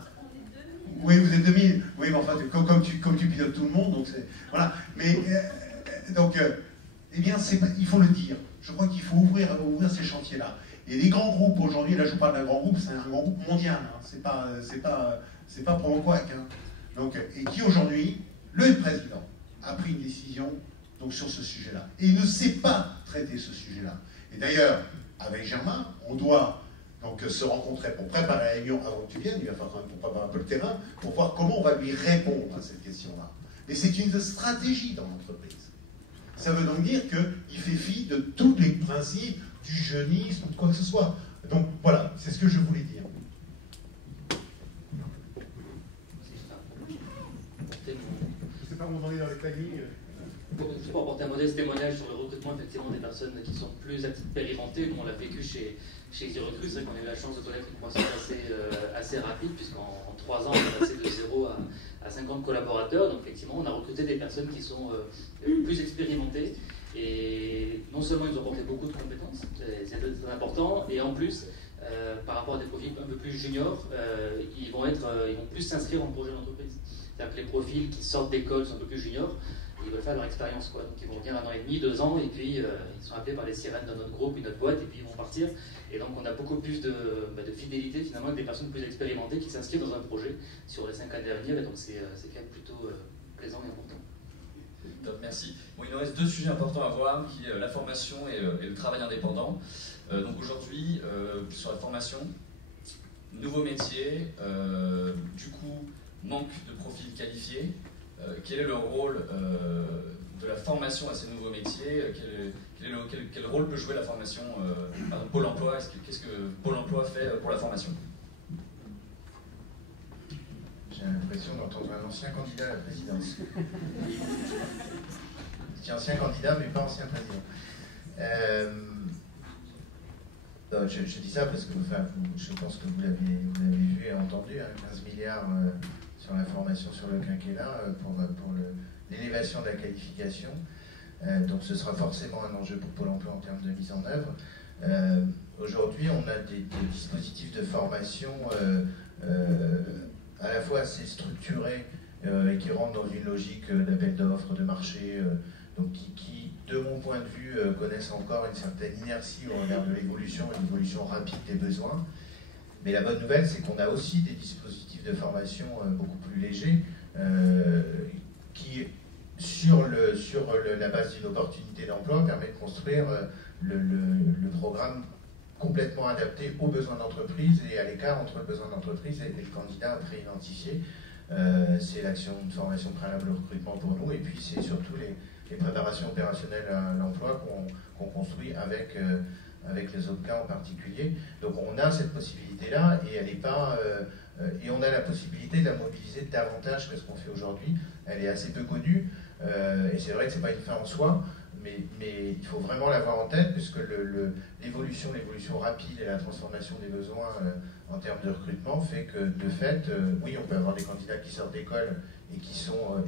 Oui, vous êtes 2000, oui, mais enfin, comme tu pilotes tout le monde, donc c'est... Voilà, mais, eh bien, il faut le dire. Je crois qu'il faut ouvrir ces chantiers-là. Et les grands groupes, aujourd'hui, là je vous parle d'un grand groupe, c'est un grand groupe mondial, hein, c'est pas Promoquac, hein. Donc, et qui aujourd'hui, le président, a pris une décision donc, sur ce sujet-là. Et il ne sait pas traiter ce sujet-là. Et d'ailleurs, avec Germain, on doit donc se rencontrer pour préparer la réunion avant que tu viennes, il va falloir quand même pour préparer un peu le terrain, pour voir comment on va lui répondre à cette question-là. Mais c'est une stratégie dans l'entreprise. Ça veut donc dire qu'il fait fi de tous les principes du jeunisme ou de quoi que ce soit. Donc voilà, c'est ce que je voulais dire. Je ne sais pas où on en est dans les timings. Juste pour apporter un modeste témoignage sur le recrutement effectivement des personnes qui sont plus expérimentées, comme on l'a vécu chez EasyRecruit, c'est vrai qu'on a eu la chance de connaître une croissance assez rapide, puisqu'en 3 ans, on est passé de 0 à 50 collaborateurs. Donc effectivement, on a recruté des personnes qui sont plus expérimentées. Et non seulement ils ont apporté beaucoup de compétences, c'est très important, et en plus, par rapport à des profils un peu plus juniors, ils vont plus s'inscrire en projet d'entreprise. C'est-à-dire que les profils qui sortent d'école sont un peu plus juniors, ils veulent faire leur expérience, quoi. Donc ils vont venir 1 an et demi, 2 ans, et puis ils sont appelés par les sirènes de notre groupe, notre boîte, et puis ils vont partir. Et donc on a beaucoup plus de fidélité finalement avec des personnes plus expérimentées qui s'inscrivent dans un projet sur les 5 années à venir, et donc c'est quand même plutôt plaisant et important. Top, merci. Bon, il nous reste 2 sujets importants à voir, qui est la formation et le travail indépendant. Donc aujourd'hui, sur la formation, nouveaux métiers, du coup, manque de profils qualifiés. Quel est le rôle de la formation à ces nouveaux métiers? Quel rôle peut jouer la formation par Pôle emploi? Qu'est-ce que Pôle emploi fait pour la formation? J'ai l'impression d'entendre un ancien candidat à la présidence. Je dis ancien candidat, mais pas ancien président. Je dis ça parce que je pense que vous l'avez vu et entendu, hein, 15 milliards sur la formation sur le quinquennat pour l'élévation de la qualification. Donc ce sera forcément un enjeu pour Pôle emploi en termes de mise en œuvre. Aujourd'hui, on a des dispositifs de formation à la fois assez structurés et qui rentrent dans une logique d'appel d'offres, de marché, donc qui, de mon point de vue, connaissent encore une certaine inertie au regard de l'évolution, une évolution rapide des besoins. Mais la bonne nouvelle, c'est qu'on a aussi des dispositifs de formation beaucoup plus légers qui, sur la base d'une opportunité d'emploi, permettent de construire le programme complètement adapté aux besoins d'entreprise et à l'écart entre le besoin d'entreprise et le candidat préidentifié. C'est l'action de formation préalable au recrutement pour nous, et puis c'est surtout les préparations opérationnelles à l'emploi qu'on construit avec les OPCA en particulier. Donc on a cette possibilité-là, et elle n'est pas... et on a la possibilité de la mobiliser davantage que ce qu'on fait aujourd'hui. Elle est assez peu connue, et c'est vrai que ce n'est pas une fin en soi, mais il faut vraiment l'avoir en tête, puisque l'évolution rapide et la transformation des besoins en termes de recrutement fait que, de fait, oui, on peut avoir des candidats qui sortent d'école et qui sont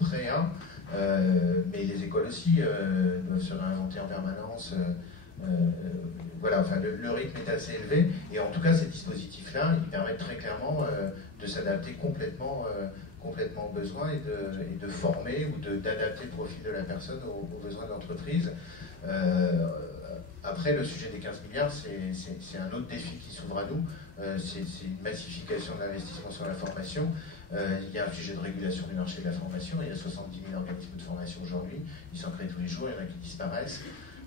prêts, hein, mais les écoles aussi doivent se réinventer en permanence. Voilà, enfin, le rythme est assez élevé, et en tout cas, ces dispositifs-là, ils permettent très clairement de s'adapter complètement aux besoins et de former ou d'adapter le profil de la personne aux besoins de l'entreprise. Après, le sujet des 15 milliards, c'est un autre défi qui s'ouvre à nous. C'est une massification de l'investissement sur la formation. Il y a un sujet de régulation du marché de la formation. Il y a 70 000 organismes de formation aujourd'hui. Ils s'en créent tous les jours, il y en a qui disparaissent.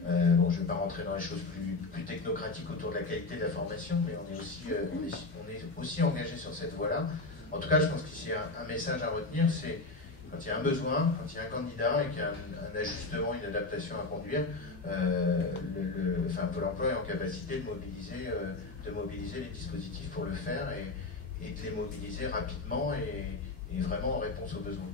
Bon, je ne vais pas rentrer dans les choses plus technocratiques autour de la qualité de la formation, mais on est aussi engagé sur cette voie-là. En tout cas, je pense qu'ici, un message à retenir, c'est quand il y a un besoin, quand il y a un candidat et qu'il y a un ajustement, une adaptation à conduire, Pôle emploi est en capacité de mobiliser les dispositifs pour le faire et de les mobiliser rapidement et vraiment en réponse aux besoins.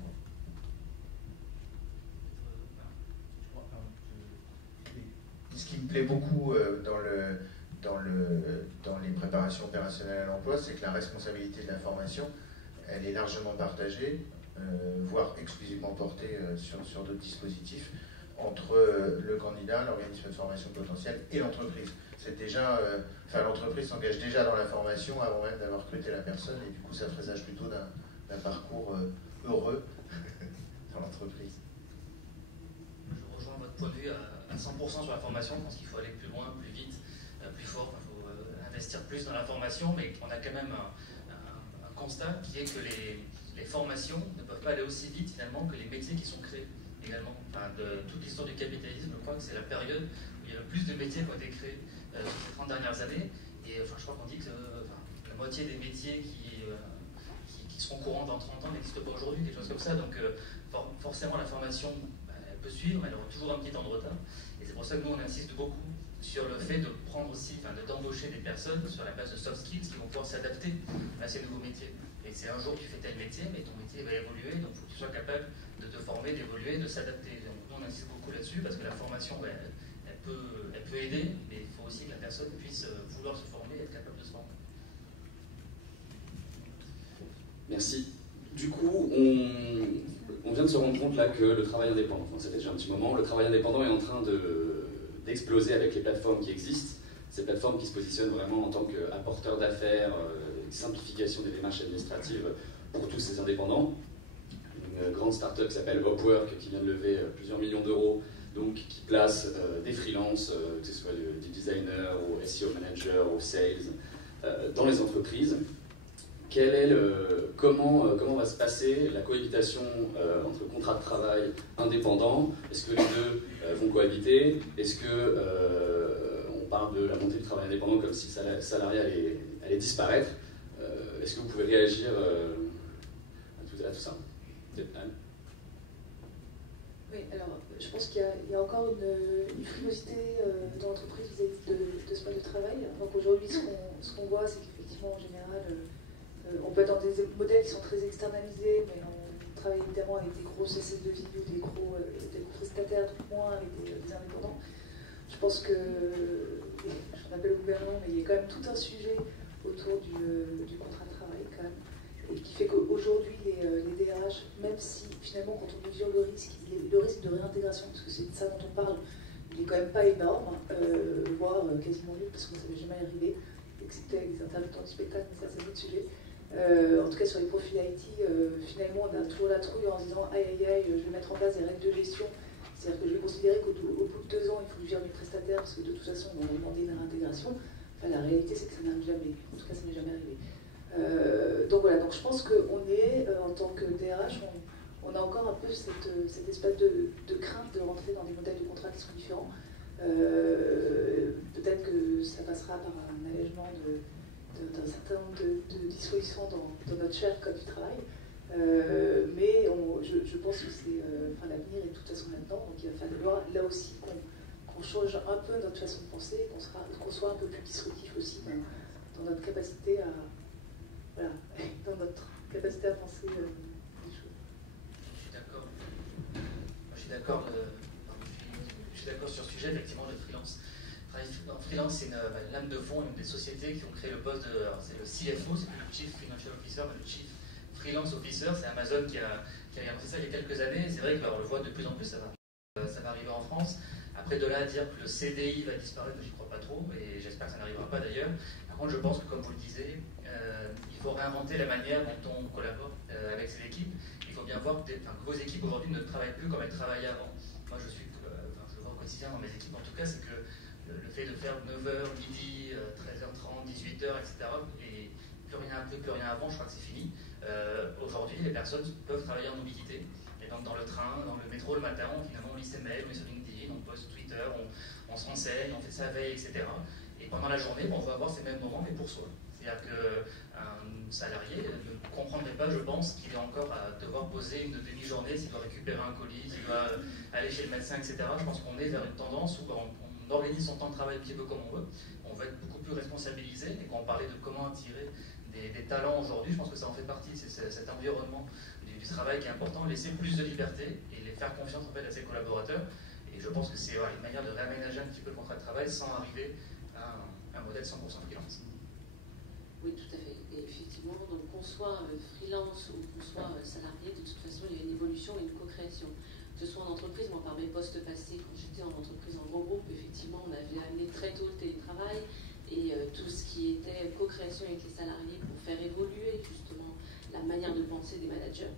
Ce qui me plaît beaucoup dans les préparations opérationnelles à l'emploi, c'est que la responsabilité de la formation, elle est largement partagée, voire exclusivement portée sur d'autres dispositifs, entre le candidat, l'organisme de formation potentiel et l'entreprise. C'est déjà, l'entreprise s'engage déjà dans la formation avant même d'avoir recruté la personne, et du coup ça présage plutôt d'un parcours heureux dans l'entreprise. Je rejoins votre point de vue à 100% sur la formation. Je pense qu'il faut aller plus loin, plus vite, plus fort. Il faut investir plus dans la formation, mais on a quand même un constat qui est que les formations ne peuvent pas aller aussi vite finalement que les métiers qui sont créés également. De toute l'histoire du capitalisme, je crois que c'est la période où il y a le plus de métiers qui ont été créés sur ces 30 dernières années. Et je crois qu'on dit que la moitié des métiers qui seront courants dans 30 ans n'existent pas aujourd'hui, des choses comme ça. Donc forcément la formation, elle peut suivre, mais elle aura toujours un petit temps de retard. Et c'est pour ça que nous on insiste beaucoup sur le fait de prendre aussi, d'embaucher des personnes sur la base de soft skills qui vont pouvoir s'adapter à ces nouveaux métiers. Et c'est un jour tu fais tel métier, mais ton métier va évoluer, donc il faut que tu sois capable de te former, d'évoluer, de s'adapter. Donc nous on insiste beaucoup là-dessus parce que la formation, elle peut aider, mais il faut aussi que la personne puisse vouloir se former et être capable de se former. Merci. Du coup, on vient de se rendre compte là que le travail indépendant, ça fait déjà un petit moment, le travail indépendant est en train d'exploser avec les plateformes qui existent. Ces plateformes qui se positionnent vraiment en tant qu'apporteurs d'affaires, simplification des démarches administratives pour tous ces indépendants. Une grande start-up qui s'appelle Upwork, qui vient de lever plusieurs millions d'euros, donc qui place des freelances, que ce soit du designer, au SEO manager, au sales, dans les entreprises. Comment va se passer la cohabitation entre contrat de travail indépendant? Est-ce que les deux vont cohabiter? Est-ce que on parle de la montée du travail indépendant comme si le salariat allait disparaître? Est-ce que vous pouvez réagir à tout ça? Oui, alors je pense qu'il y a encore une frilosité dans l'entreprise vis-à-vis de ce mode de travail. Donc aujourd'hui, ce qu'on voit, c'est qu'effectivement, en général, on peut être dans des modèles qui sont très externalisés, mais on travaille évidemment avec des grosses SS2I ou des gros prestataires, tout moins avec des indépendants. Je pense que, je m'appelle le gouvernement, mais il y a quand même tout un sujet autour du contrat de travail, quand même, et qui fait qu'aujourd'hui, les DRH, même si finalement, quand on mesure le risque de réintégration, parce que c'est de ça dont on parle, il n'est quand même pas énorme, voire quasiment nul, parce que ça ne m'est jamais arrivé, excepté avec des intermittents du spectacle, mais ça c'est un autre sujet. En tout cas sur les profils IT, finalement on a toujours la trouille en se disant aïe aïe aïe, je vais mettre en place des règles de gestion, c'est-à-dire que je vais considérer qu'au bout de 2 ans il faut que je gère mes prestataires parce que de toute façon on va demander une réintégration. Enfin, la réalité c'est que ça n'arrive jamais, en tout cas ça n'est jamais arrivé. Donc voilà, donc je pense qu'on est, en tant que DRH, on a encore un peu cette espèce de crainte de rentrer dans des modèles de contrat qui sont différents. Peut-être que ça passera par un allègement d'un certain nombre de dispositions dans notre cher code du travail, mais je pense que l'avenir est de toute façon là-dedans, donc il va falloir là aussi qu'on change un peu notre façon de penser, qu'on soit un peu plus disruptif aussi dans notre capacité à penser les choses. Je suis d'accord. Moi, je suis d'accord. suis d'accord sur ce sujet, effectivement, le freelance. En freelance, c'est une lame de fond, une des sociétés qui ont créé le poste de. C'est le CFO, c'est plus le Chief Financial Officer, mais le Chief Freelance Officer. C'est Amazon qui a annoncé ça il y a quelques années. C'est vrai qu'on le voit de plus en plus, ça va arriver en France. Après, de là à dire que le CDI va disparaître, j'y crois pas trop, et j'espère que ça n'arrivera pas d'ailleurs. Par contre, je pense que, comme vous le disiez, il faut réinventer la manière dont on collabore avec ces équipes. Il faut bien voir que vos équipes aujourd'hui ne travaillent plus comme elles travaillaient avant. Moi, je le vois au quotidien dans mes équipes, en tout cas, c'est que le fait de faire 9h, midi, 13h30, 18h, etc., et plus rien avant, je crois que c'est fini. Aujourd'hui, les personnes peuvent travailler en mobilité. Et donc, dans le train, dans le métro le matin, finalement, on lit ses mails, on est sur LinkedIn, on poste Twitter, on se renseigne, on fait sa veille, etc. Et pendant la journée, on va avoir ces mêmes moments, mais pour soi. C'est-à-dire qu'un salarié ne comprendrait pas, je pense, qu'il est encore à devoir poser une demi-journée, s'il doit récupérer un colis, s'il doit aller chez le médecin, etc. Je pense qu'on est vers une tendance où on organise son temps de travail un petit peu comme on veut. On va être beaucoup plus responsabilisé. Et quand on parlait de comment attirer des talents aujourd'hui, je pense que ça en fait partie. C'est cet environnement du travail qui est important, laisser plus de liberté et les faire confiance en fait, à ses collaborateurs. Et je pense que c'est une manière de réaménager un petit peu le contrat de travail sans arriver à un modèle 100% freelance. Oui, tout à fait. Et effectivement, donc qu'on soit freelance ou qu'on soit salarié, de toute façon, il y a une évolution et une co-création. Que ce soit en entreprise, moi par mes postes passés, quand j'étais en entreprise en gros groupe, effectivement, on avait amené très tôt le télétravail et tout ce qui était co-création avec les salariés pour faire évoluer justement la manière de penser des managers.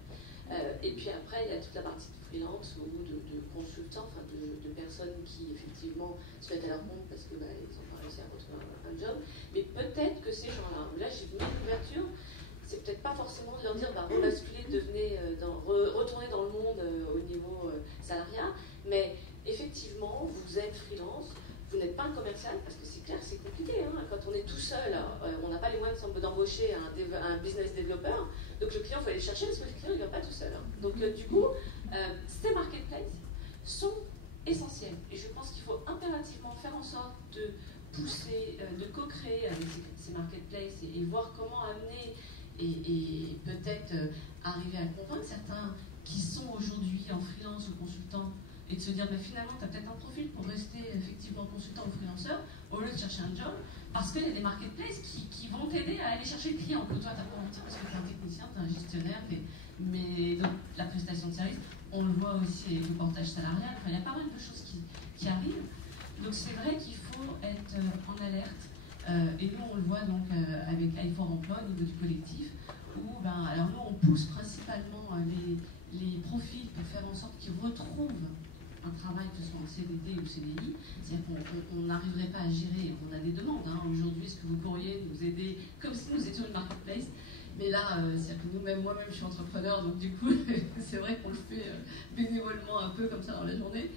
Et puis après, il y a toute la partie de freelance ou de consultants, enfin de personnes qui effectivement se mettent à leur compte parce que ils n'ont pas réussi à retrouver un job. Mais peut-être que ces gens-là, là j'ai mis l'ouverture, c'est peut-être pas forcément de leur dire rebasculer, devenez, retourner dans le monde au niveau salariat, mais effectivement, vous êtes freelance, vous n'êtes pas un commercial, parce que c'est clair que c'est compliqué. Hein. Quand on est tout seul, on n'a pas les moyens d'embaucher un business développeur, donc le client, il faut aller le chercher parce que le client ne vient pas tout seul. Hein. Donc du coup, ces marketplaces sont essentiels. Et je pense qu'il faut impérativement faire en sorte de pousser, de co-créer avec ces marketplaces et voir comment amener et peut-être arriver à convaincre certains qui sont aujourd'hui en freelance ou consultants et de se dire, mais finalement, tu as peut-être un profil pour rester effectivement consultant ou freelanceur au lieu de chercher un job, parce qu'il y a des marketplaces qui vont t'aider à aller chercher le client, que toi, tu n'as pas envie, parce que tu es un technicien, tu es un gestionnaire, mais donc la prestation de service, on le voit aussi avec le portage salarial, enfin, il y a pas mal de choses qui arrivent. Donc c'est vrai qu'il faut être en alerte, et nous on le voit donc avec i4Emploi au niveau du collectif, où alors nous on pousse principalement les profils pour faire en sorte qu'ils retrouvent un travail, que ce soit en CDD ou CDI. C'est-à-dire qu'on n'arriverait pas à gérer, on a des demandes. Hein. Aujourd'hui, est-ce que vous pourriez nous aider comme si nous étions une marketplace? Mais là, c'est-à-dire que nous-mêmes, moi-même, je suis entrepreneur, donc du coup, c'est vrai qu'on le fait bénévolement un peu comme ça dans la journée.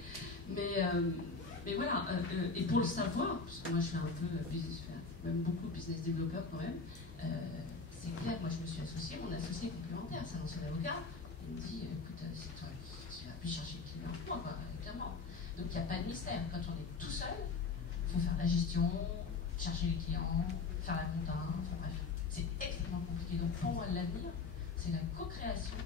Mais voilà, et pour le savoir, parce que moi je fais un peu business, même beaucoup business développeur quand même, c'est clair, moi je me suis associée, mon associé est complémentaire, c'est un ancien avocat, il me dit, écoute, c'est toi qui vas plus chercher le client que moi, quoi, clairement. Donc il n'y a pas de mystère, quand on est tout seul, il faut faire la gestion, chercher les clients, faire la compta, enfin bref, c'est extrêmement compliqué. Donc pour moi l'avenir, c'est la co-création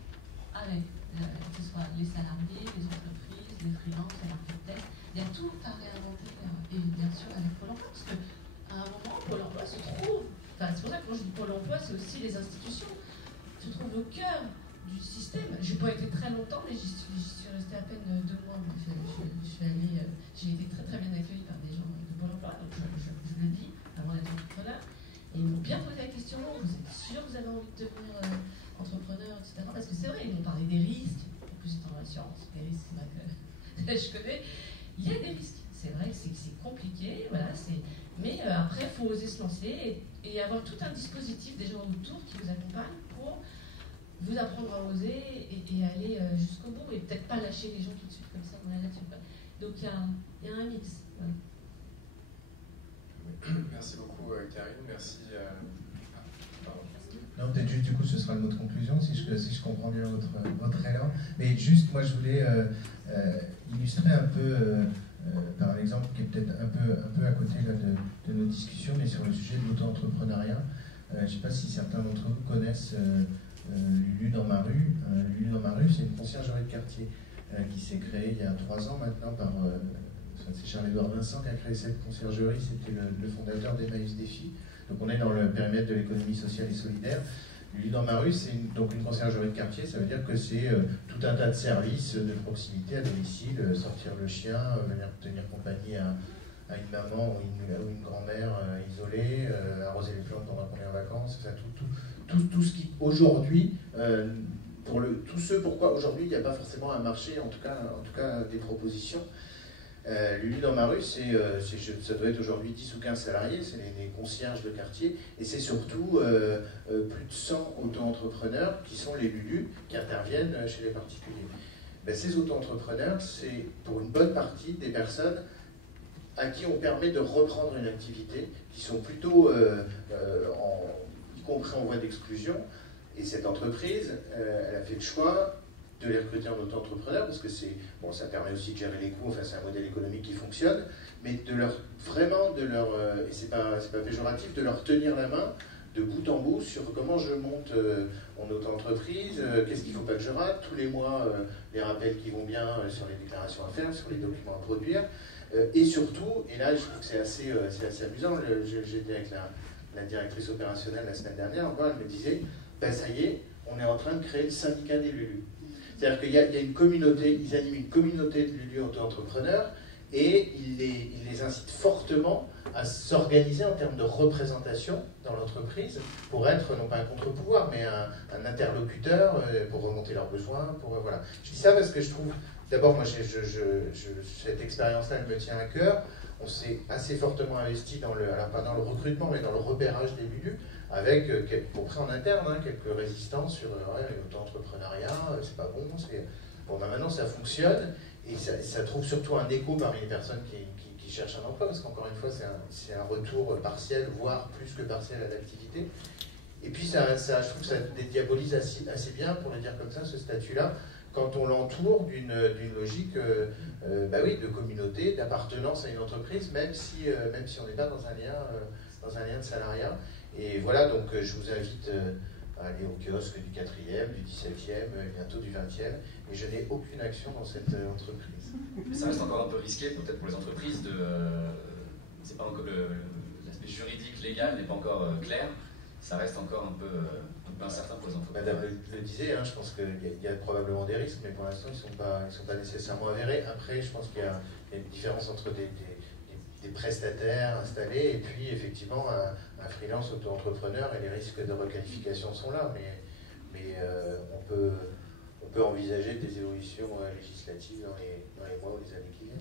avec, que ce soit les salariés, les entreprises, les freelances, les marketplaces. Il y a tout à réinventer, et bien sûr avec Pôle emploi, parce qu'à un moment, Pôle emploi se trouve, enfin c'est pour ça que quand je dis Pôle emploi, c'est aussi les institutions, se trouvent au cœur du système. Je n'ai pas été très longtemps, mais j'y suis restée à peine 2 mois. J'ai été très très bien accueillie par des gens de Pôle emploi, donc je le dis, avant d'être entrepreneur. Et ils m'ont bien posé la question, vous êtes sûr que vous avez envie de devenir entrepreneur, etc. Parce que c'est vrai, ils m'ont parlé des risques, en plus c'est en assurance, les risques, c'est vrai que je connais. Il y a des risques, c'est vrai que c'est compliqué, voilà, mais après il faut oser se lancer et avoir tout un dispositif des gens autour qui vous accompagnent pour vous apprendre à oser et aller jusqu'au bout et peut-être pas lâcher les gens tout de suite comme ça dans la nature. Donc il y a un mix. Voilà. Merci beaucoup Karine, merci. Non, peut-être juste du coup ce sera le mot de conclusion si je comprends bien votre élan. Mais juste moi je voulais illustrer un peu par un exemple qui est peut-être un peu à côté là, de nos discussions, mais sur le sujet de l'auto-entrepreneuriat. Je ne sais pas si certains d'entre vous connaissent Lulu dans ma rue. Lulu dans ma rue, c'est une conciergerie de quartier qui s'est créée il y a 3 ans maintenant par c'est Charles-Édouard Vincent qui a créé cette conciergerie, c'était le fondateur d'Emmaüs Défi. Donc on est dans le périmètre de l'économie sociale et solidaire. Lulu dans ma rue, c'est donc une conciergerie de quartier, ça veut dire que c'est tout un tas de services de proximité à domicile, sortir le chien, venir tenir compagnie à une maman ou une grand-mère isolée, arroser les plantes pendant qu'on est en vacances, tout ce qui aujourd'hui, tout ce pourquoi aujourd'hui il n'y a pas forcément un marché, en tout cas des propositions. Lulu dans ma rue, ça doit être aujourd'hui 10 ou 15 salariés, c'est les concierges de quartier, et c'est surtout plus de 100 auto-entrepreneurs qui sont les Lulu qui interviennent chez les particuliers. Ben, ces auto-entrepreneurs, c'est pour une bonne partie des personnes à qui on permet de reprendre une activité, qui sont plutôt, y compris en voie d'exclusion, et cette entreprise, elle a fait le choix de les recruter en auto-entrepreneur, parce que ça permet aussi de gérer les coûts, enfin c'est un modèle économique qui fonctionne, mais et c'est pas péjoratif, de leur tenir la main de bout en bout sur comment je monte mon auto-entreprise, qu'est-ce qu'il ne faut pas que je rate, tous les mois les rappels qui vont bien sur les déclarations à faire, sur les documents à produire, et surtout, et là je trouve que c'est assez amusant, j'étais avec la directrice opérationnelle la semaine dernière, elle me disait, ben ça y est, on est en train de créer le syndicat des Lulu. C'est-à-dire qu'il y a une communauté, ils animent une communauté de Lulu auto-entrepreneurs et ils les incitent fortement à s'organiser en termes de représentation dans l'entreprise pour être non pas un contre-pouvoir mais un interlocuteur pour remonter leurs besoins. Voilà. Je dis ça parce que je trouve, d'abord moi cette expérience-là elle me tient à cœur. On s'est assez fortement investi alors pas dans le recrutement mais dans le repérage des Lulu, avec, compris en interne, quelques résistances sur l'auto-entrepreneuriat, c'est pas bon, maintenant ça fonctionne, et ça trouve surtout un écho parmi les personnes qui cherchent un emploi, parce qu'encore une fois c'est un retour partiel, voire plus que partiel à l'activité. Et puis je trouve que ça dédiabolise assez bien, pour le dire comme ça, ce statut-là, quand on l'entoure d'une logique de communauté, d'appartenance à une entreprise, même si on n'est pas dans un lien de salariat. Et voilà, donc je vous invite à aller au kiosque du 4e, du 17e, bientôt du 20e, et je n'ai aucune action dans cette entreprise. Mais ça reste encore un peu risqué, peut-être pour les entreprises, c'est pas encore l'aspect juridique, légal n'est pas encore clair, ça reste encore un peu incertain pour les entreprises. Madame le disait, je pense qu'il y a probablement des risques, mais pour l'instant ils ne sont pas nécessairement avérés. Après, je pense qu'il y a une différence entre des prestataires installés et puis effectivement un freelance auto-entrepreneur, et les risques de requalification sont là, mais on peut envisager des évolutions législatives dans les mois ou les années qui viennent.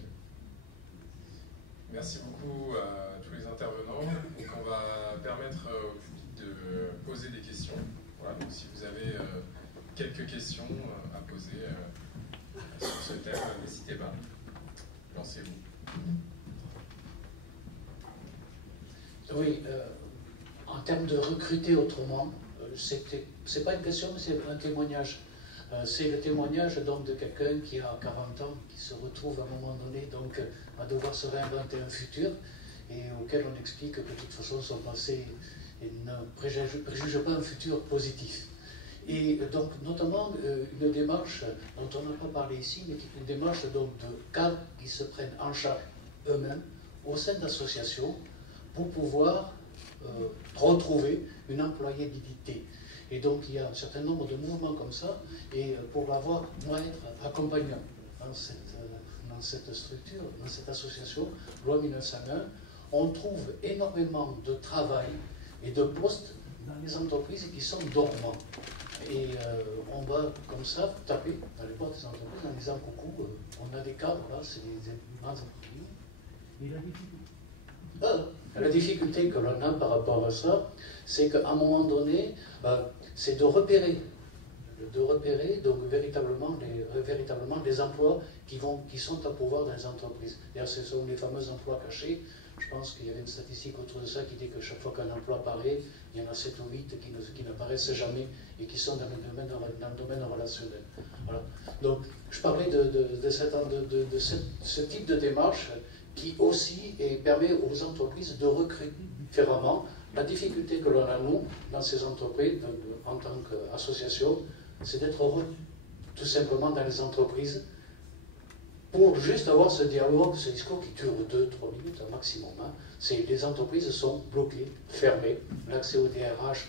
Merci beaucoup à tous les intervenants. Donc on va permettre au public de poser des questions. Voilà, donc si vous avez quelques questions à poser sur ce thème, n'hésitez pas. Lancez-vous. Oui, en termes de recruter autrement, c'est pas une question, mais c'est un témoignage. C'est le témoignage donc de quelqu'un qui a 40 ans, qui se retrouve à un moment donné donc à devoir se réinventer un futur, et auquel on explique que de toute façon son passé ne préjuge pas un futur positif. Et donc notamment une démarche dont on n'a pas parlé ici, mais qui est une démarche donc de cadres qui se prennent en charge eux-mêmes au sein d'associations pour pouvoir retrouver une employabilité. Et donc il y a un certain nombre de mouvements comme ça, et pour avoir, moi, être accompagnant dans cette structure, dans cette association, loi 1901, on trouve énormément de travail et de postes dans les entreprises qui sont dormants. Et on va comme ça taper dans les portes des entreprises en disant coucou, on a des cadres là, c'est des grandes entreprises. Et la difficulté que l'on a par rapport à ça, c'est qu'à un moment donné, c'est de repérer donc véritablement les emplois qui sont à pouvoir dans les entreprises. D'ailleurs, ce sont les fameux emplois cachés. Je pense qu'il y avait une statistique autour de ça qui dit que chaque fois qu'un emploi apparaît, il y en a 7 ou 8 qui n'apparaissent jamais et qui sont dans le domaine relationnel. Voilà. Donc, je parlais de ce type de démarche qui aussi permet aux entreprises de recruter différemment. La difficulté que l'on a, nous, dans ces entreprises, en tant qu'association, c'est d'être heureux, tout simplement, dans les entreprises pour juste avoir ce dialogue, ce discours qui dure 2-3 minutes au maximum. Hein. Les entreprises sont bloquées, fermées. L'accès au DRH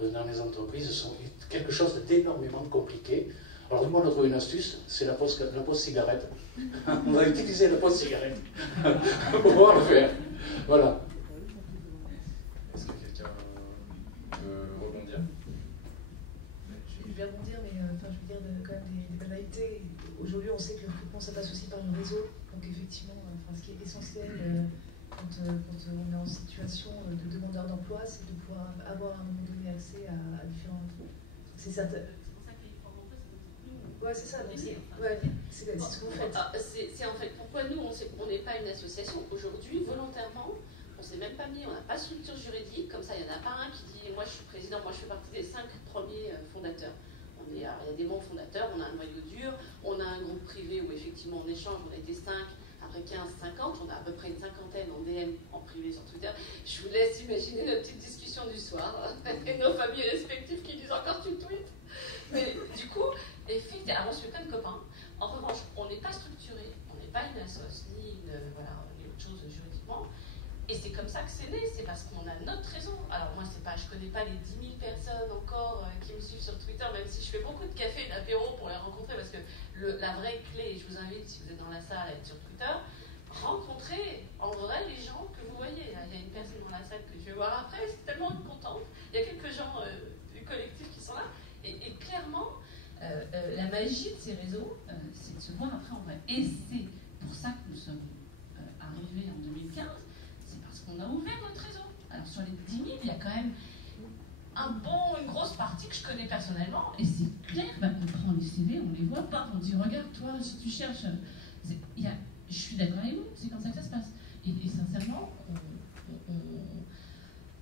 dans les entreprises sont quelque chose d'énormément compliqué. Alors nous, on a trouvé une astuce, c'est la pause cigarette. On va utiliser la pause cigarette pour pouvoir le faire. Voilà. Est-ce que quelqu'un veut rebondir? Je vais rebondir, mais enfin, je veux dire quand même des banalités. Aujourd'hui, on sait que le recrutement, ça passe aussi par le réseau. Donc effectivement, ce qui est essentiel quand on est en situation de demandeur d'emploi, c'est de pouvoir avoir à un moment donné accès à différents réseaux. C'est certain. Ouais, c'est ça. C'est ce que vous faites. C'est en fait pourquoi nous, on n'est pas une association. Aujourd'hui, volontairement, on ne s'est même pas mis, on n'a pas de structure juridique. Comme ça, il n'y en a pas un qui dit, moi je suis président, moi je fais partie des 5 premiers fondateurs. Il y a des membres fondateurs, on a un noyau dur, on a un groupe privé où effectivement on échange, on était 5, après 15, 50, on a à peu près une cinquantaine en DM, en privé sur Twitter. Je vous laisse imaginer notre petite discussion du soir et nos familles respectives qui disent encore tu tweets. Mais du coup, effectivement, on se fait plein de copains. En revanche, on n'est pas structuré, on n'est pas une assoce, ni autre chose juridiquement. Et c'est comme ça que c'est né, c'est parce qu'on a notre réseau. Alors moi, je connais pas les 10 000 personnes encore qui me suivent sur Twitter, même si je fais beaucoup de café et d'apéro pour les rencontrer, parce que la vraie clé, je vous invite, si vous êtes dans la salle, à être sur Twitter, rencontrer en vrai les gens que vous voyez. Il y a une personne dans la salle que je vais voir après, c'est tellement contente. Il y a quelques gens du collectif qui sont là. Et clairement, la magie de ces réseaux, c'est de se voir après en vrai. Et c'est pour ça que nous sommes arrivés en 2015. On a ouvert notre réseau. Alors sur les 10 000, il y a quand même une grosse partie que je connais personnellement. Et c'est clair, on prend les CV, on les voit pas, on dit regarde toi, si tu cherches. Je suis d'accord avec vous, c'est comme ça que ça se passe. Et sincèrement,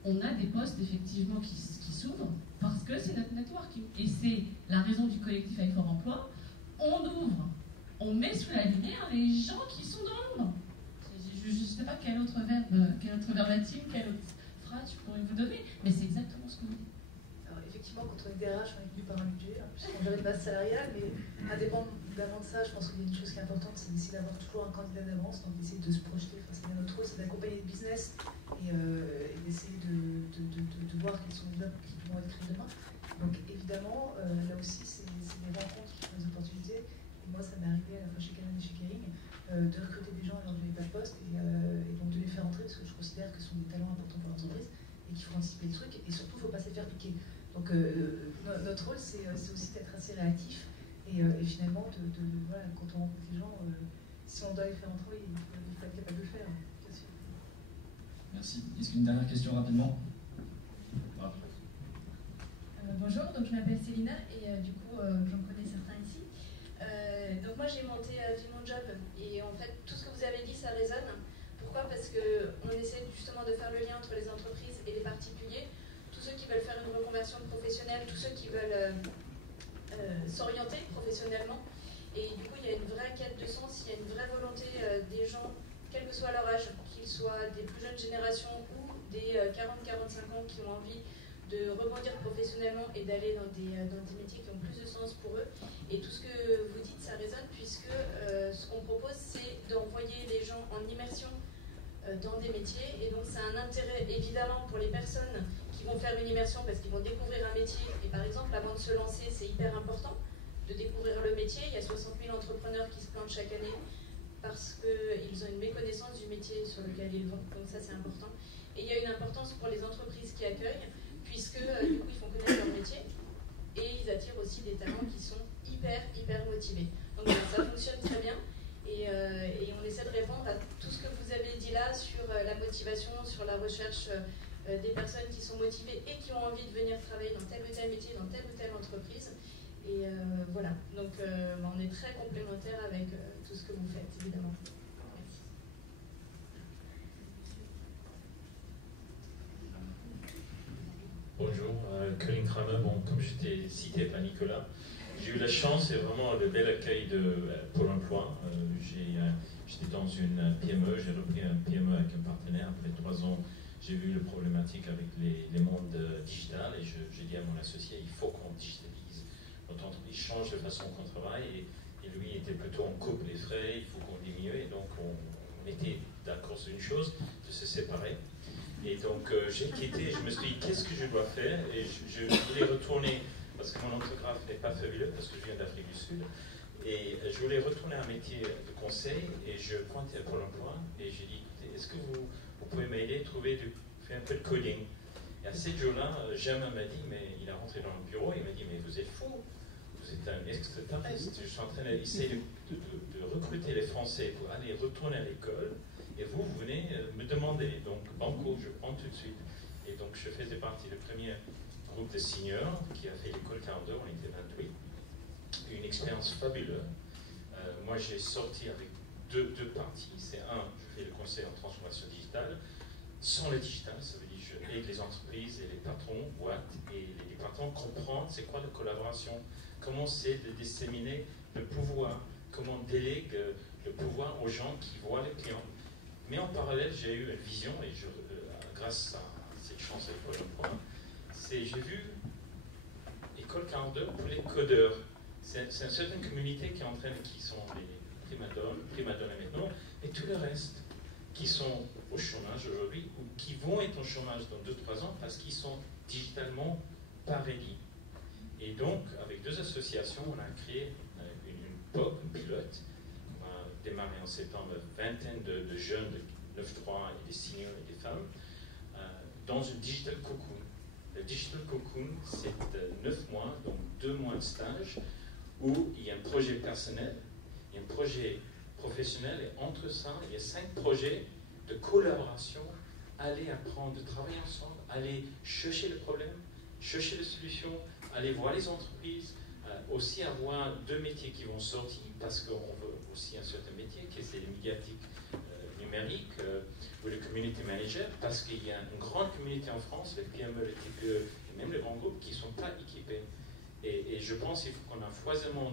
on a des postes effectivement qui s'ouvrent parce que c'est notre networking. Et c'est la raison du collectif avec Fort Emploi. On ouvre, on met sous la lumière les gens qui sont dans l'ombre. Je ne sais pas quel autre verbatim, quelle autre phrase je pourrais vous donner, mais c'est exactement ce que vous dites. Alors effectivement, quand on est DRH, on est venu par un budget, puisqu'on gère une base salariale, mais indépendamment de ça, je pense qu'il y a une chose qui est importante, c'est d'essayer d'avoir toujours un candidat d'avance, donc d'essayer de se projeter. Enfin, c'est bien notre rôle, c'est d'accompagner le business et d'essayer de voir quelles sont les offres qui vont être créées demain. Donc évidemment, là aussi, c'est des rencontres qui font des opportunités. Et moi, ça m'est arrivé à la fois chez Canon et chez Kering, de recruter des gens alors que je n'avais pas de poste et donc de les faire entrer parce que je considère que ce sont des talents importants pour l'entreprise et qu'il faut anticiper le truc et surtout il ne faut pas se faire piquer. Donc notre rôle c'est aussi d'être assez réactif et finalement voilà, quand on rencontre les gens, si on doit les faire entrer, il faut être capable de le faire, bien sûr. Merci. Est-ce qu'une dernière question rapidement? Bonjour, donc je m'appelle Célina et du coup j'en connais certains ici. Donc moi j'ai monté Vivement Job et en fait tout ce que vous avez dit ça résonne. Pourquoi? Parce qu'on essaie justement de faire le lien entre les entreprises et les particuliers, tous ceux qui veulent faire une reconversion professionnelle, tous ceux qui veulent s'orienter professionnellement. Et du coup il y a une vraie quête de sens, il y a une vraie volonté des gens, quel que soit leur âge, qu'ils soient des plus jeunes générations ou des 40-45 ans qui ont envie de rebondir professionnellement et d'aller dans des métiers qui ont plus de sens pour eux. Et tout ce que vous dites, ça résonne, puisque ce qu'on propose, c'est d'envoyer les gens en immersion dans des métiers. Et donc, c'est un intérêt, évidemment, pour les personnes qui vont faire une immersion, parce qu'ils vont découvrir un métier. Et par exemple, avant de se lancer, c'est hyper important de découvrir le métier. Il y a 60 000 entrepreneurs qui se plantent chaque année parce qu'ils ont une méconnaissance du métier sur lequel ils vont. Donc ça, c'est important. Et il y a une importance pour les entreprises qui accueillent, puisque du coup ils font connaître leur métier et ils attirent aussi des talents qui sont hyper motivés. Donc ça fonctionne très bien et on essaie de répondre à tout ce que vous avez dit là sur la motivation, sur la recherche des personnes qui sont motivées et qui ont envie de venir travailler dans tel ou tel métier, dans telle ou telle entreprise. Et voilà, donc on est très complémentaires avec tout ce que vous faites, évidemment. Merci. Bonjour, Colin Kramer. Bon, comme je t'ai cité par Nicolas, j'ai eu la chance et vraiment le bel accueil de Pôle emploi. J'étais dans une PME, j'ai repris un PME avec un partenaire. Après 3 ans, j'ai vu la problématique avec les mondes digital et j'ai dit à mon associé, il faut qu'on digitalise. Notre entreprise change de façon qu'on travaille et Et lui était plutôt on coupe les frais, il faut qu'on diminue. Et donc on était d'accord sur une chose, de se séparer. Et donc j'ai quitté, je me suis dit qu'est-ce que je dois faire, et je voulais retourner, parce que mon orthographe n'est pas fabuleux, parce que je viens d'Afrique du Sud, et je voulais retourner à un métier de conseil, et je pointais à Pôle emploi, et j'ai dit est-ce que vous pouvez m'aider à faire un peu de coding. Et à ce jour-là, Germain m'a dit, mais il est rentré dans le bureau, il m'a dit mais vous êtes fou, vous êtes un extraterrestre, je suis en train d'essayer de recruter les Français pour aller retourner à l'école. Et vous venez me demander, donc banco, je prends tout de suite. Et donc je faisais partie du premier groupe de seniors qui a fait l'école 42, on était 28. Une expérience fabuleuse. Moi j'ai sorti avec deux parties. C'est je fais le conseil en transformation digitale. Sans le digital, ça veut dire je aide les entreprises et les patrons, boîtes et les départements comprendre c'est quoi la collaboration, comment c'est de disséminer le pouvoir, comment on délègue le pouvoir aux gens qui voient les clients. Mais en parallèle, j'ai eu une vision, et grâce à cette chance avec Pôle emploi, j'ai vu École 42 pour les codeurs. C'est une certaine communauté qui sont les primadonnes maintenant, et tout le reste qui sont au chômage aujourd'hui, ou qui vont être au chômage dans 2-3 ans parce qu'ils sont digitalement pas ready. Et donc, avec 2 associations, on a créé une POC, une pilote. Démarré en septembre, une vingtaine de jeunes de 9-3 et des seniors et des femmes dans une digital cocoon. Le digital cocoon, c'est 9 mois, donc 2 mois de stage où il y a un projet personnel, il y a un projet professionnel et entre ça, il y a 5 projets de collaboration, aller apprendre, de travailler ensemble, aller chercher le problème, chercher les solutions, aller voir les entreprises, aussi avoir 2 métiers qui vont sortir parce qu'on veut aussi un certain métier qui est le médiatique numérique ou le community manager parce qu'il y a une grande communauté en France, les PME, les TPE et même les grands groupes qui ne sont pas équipés. Et je pense qu'il faut qu'on ait un foisonnement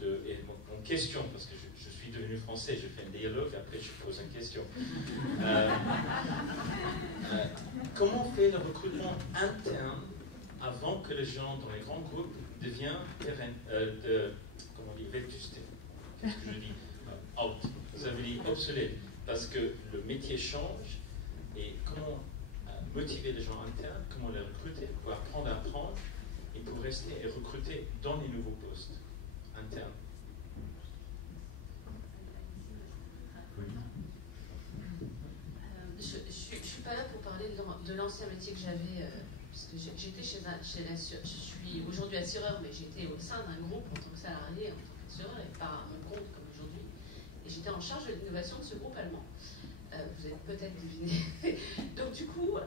et mon question, parce que je suis devenu français, je fais un dialogue, après je pose une question. Comment on fait le recrutement interne avant que les gens dans les grands groupes deviennent comment on dit, vétusté. Qu'est-ce que je dis out. Ça veut dire obsolète. Parce que le métier change et comment motiver les gens internes, comment les recruter, pour apprendre à apprendre et pour rester et recruter dans les nouveaux postes internes. Je ne suis pas là pour parler de l'ancien métier que j'avais, puisque j'étais je suis aujourd'hui assureur, mais j'étais au sein d'un groupe en tant que salarié, en tant qu'assureur, et pas à mon compte comme aujourd'hui. Et j'étais en charge de l'innovation de ce groupe allemand. Vous avez peut-être deviné. Donc du coup,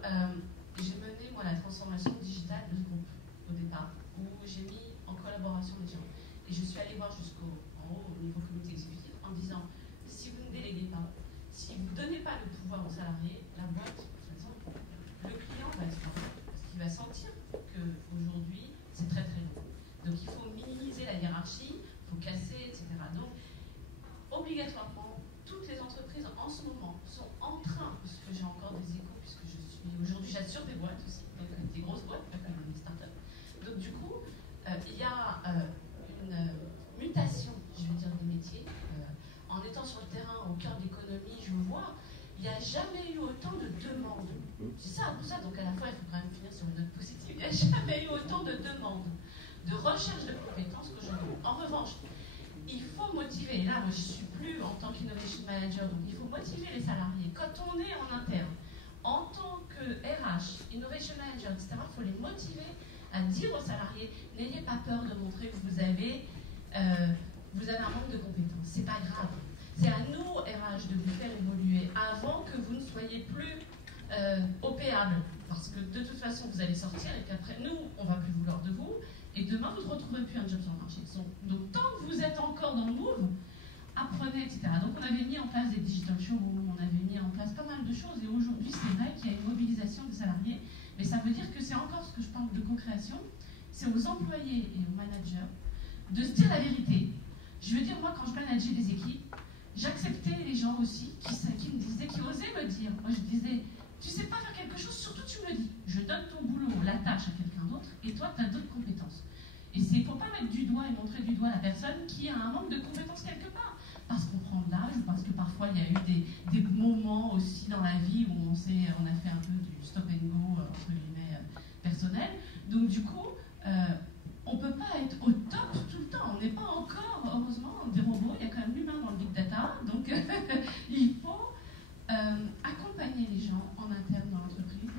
j'ai mené moi la transformation digitale de ce groupe au départ, où j'ai mis en collaboration les gens. Et je suis allée voir jusqu'en haut, au niveau comité exécutif, en disant, si vous ne déléguez pas, si vous ne donnez pas le pouvoir aux salariés, la boîte, de toute façon, le client va être fort, parce qu'il va sentir qu'aujourd'hui, c'est très très lourd. Donc il faut minimiser la hiérarchie, il faut casser, etc. Donc, obligatoirement, toutes les entreprises en ce moment sont en train, puisque j'ai encore des échos, puisque aujourd'hui j'assure des boîtes aussi, donc des grosses boîtes, pas comme des startups. Donc du coup, il y a une mutation, je veux dire, des métiers. En étant sur le terrain, au cœur de l'économie, je vois, il n'y a jamais eu autant de demandes. C'est ça, pour ça, donc à la fois, il faut quand même finir sur une note positive. Il n'y a jamais eu autant de demandes, de recherche de compétences qu'aujourd'hui. En revanche, il faut motiver, et là, moi, je ne suis plus en tant qu'innovation manager, donc il faut motiver les salariés. Quand on est en interne, en tant que RH, innovation manager, etc., il faut les motiver à dire aux salariés, n'ayez pas peur de montrer que vous avez un manque de compétences. C'est pas grave. C'est à nous, RH, de vous faire évoluer avant que vous ne soyez plus opéable. Parce que de toute façon, vous allez sortir et qu'après, nous, on ne va plus vouloir de vous. Et demain, vous ne retrouverez plus un job sur le marché. Donc, tant que vous êtes encore dans le move, apprenez, etc. Donc, on avait mis en place des digital showrooms, on avait mis en place pas mal de choses. Et aujourd'hui, c'est vrai qu'il y a une mobilisation des salariés. Mais ça veut dire que c'est encore ce que je parle de co-création. C'est aux employés et aux managers de se dire la vérité. Je veux dire, moi, quand je manageais des équipes, j'acceptais les gens aussi qui me disaient, qui osaient me dire. Moi, je disais, tu sais pas faire quelque chose, surtout tu me le dis. Je donne ton boulot, la tâche à quelqu'un d'autre, et toi, tu as d'autres compétences. Et il ne faut pas mettre du doigt et montrer du doigt la personne personne qui a un manque de compétences quelque part. Parce qu'on prend de l'âge, parce que parfois il y a eu des moments aussi dans la vie où on a fait un peu du stop and go, entre guillemets, personnel. Donc du coup, on ne peut pas être au top tout le temps. On n'est pas encore, heureusement, des robots. Il y a quand même l'humain dans le big data. Donc il faut accompagner les gens en interne dans l'entreprise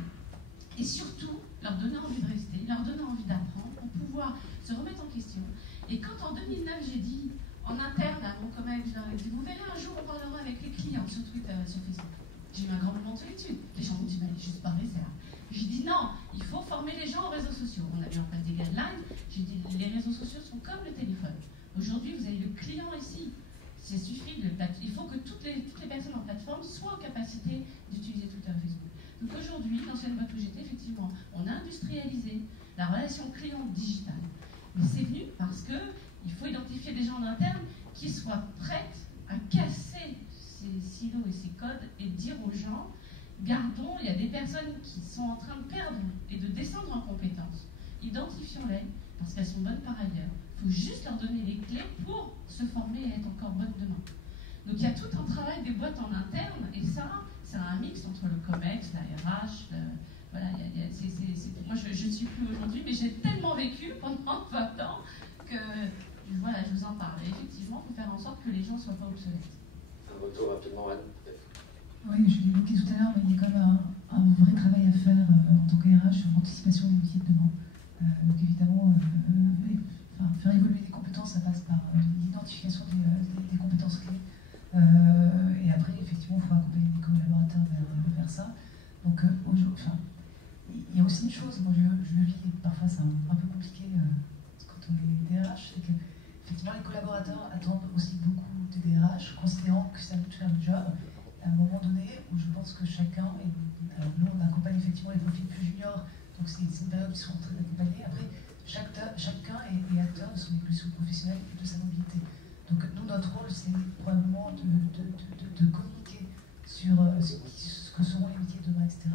et surtout leur donner envie de rester, leur donner envie d'apprendre pour pouvoir se remettre en question. Et quand en 2009 j'ai dit en interne à mon collègue, je leur ai dit, vous verrez un jour on parlera avec les clients sur Twitter, sur Facebook. J'ai eu un grand moment de solitude. Les gens m'ont dit, mais allez juste parler, c'est là. J'ai dit non, il faut former les gens aux réseaux sociaux. On a mis en place des guidelines. J'ai dit, les réseaux sociaux sont comme le téléphone. Aujourd'hui, vous avez le client ici. Ça suffit, il faut que toutes les personnes en plateforme soient en capacité d'utiliser Twitter et Facebook. Donc aujourd'hui, l'ancienne boîte où j'étais, effectivement, on a industrialisé la relation client digitale. Mais c'est venu parce qu'il faut identifier des gens en interne qui soient prêts à casser ces silos et ces codes et dire aux gens, gardons, il y a des personnes qui sont en train de perdre et de descendre en compétences. Identifions-les parce qu'elles sont bonnes par ailleurs. Il faut juste leur donner les clés pour se former et être encore bonnes demain. Donc il y a tout un travail des boîtes en interne et ça, c'est un mix entre le COMEX, la RH, voilà, moi je ne suis plus aujourd'hui, mais j'ai tellement vécu pendant 20 ans que voilà, je vous en parle. Et effectivement, il faut faire en sorte que les gens ne soient pas obsolètes. Un retour rapidement, Anne, peut-être. Oui, je l'ai évoqué tout à l'heure, mais il y a quand même un vrai travail à faire en tant que RH sur l'anticipation des métiers de demain. Donc évidemment, faire évoluer les compétences, ça passe par l'identification des compétences clés. Et après, effectivement, il faut accompagner les collaborateurs vers ça. Donc il y a aussi une chose, moi je le vis, et parfois c'est un peu compliqué quand on est DRH, c'est que effectivement les collaborateurs attendent aussi beaucoup des DRH, considérant que ça va faire le job. À un moment donné où je pense que chacun, alors nous on accompagne effectivement les profils plus juniors, donc c'est une période où ils seront très accompagnés. Après, chacun est acteur de son évolution professionnelle et de sa mobilité. Donc nous, notre rôle, c'est probablement de communiquer sur ce que seront les métiers de demain, etc.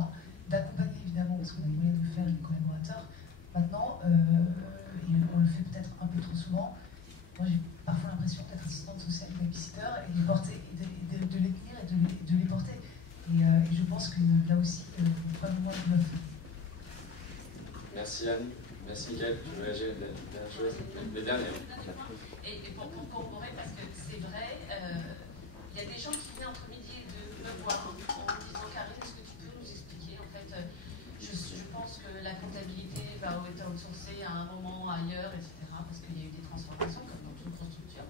D'accompagner évidemment, parce qu'on a le moyen de le faire, les collaborateurs. Maintenant, et on le fait peut-être un peu trop souvent, moi j'ai parfois l'impression d'être assistante sociale et babysitter et de les porter, de les tenir et de les porter. Et je pense que là aussi, probablement, on doit faire. Merci Anne. Merci Mickaël. Tu veux réagir à la dernière chose? Les dernières. Et pour corroborer, parce que c'est vrai, il y a des gens qui viennent entre midi et deux me voir en me disant Karine, est-ce que tu peux nous expliquer? En fait, je pense que la comptabilité va être outsourcée à un moment ailleurs, etc. Parce qu'il y a eu des transformations, comme dans toute grosse structure.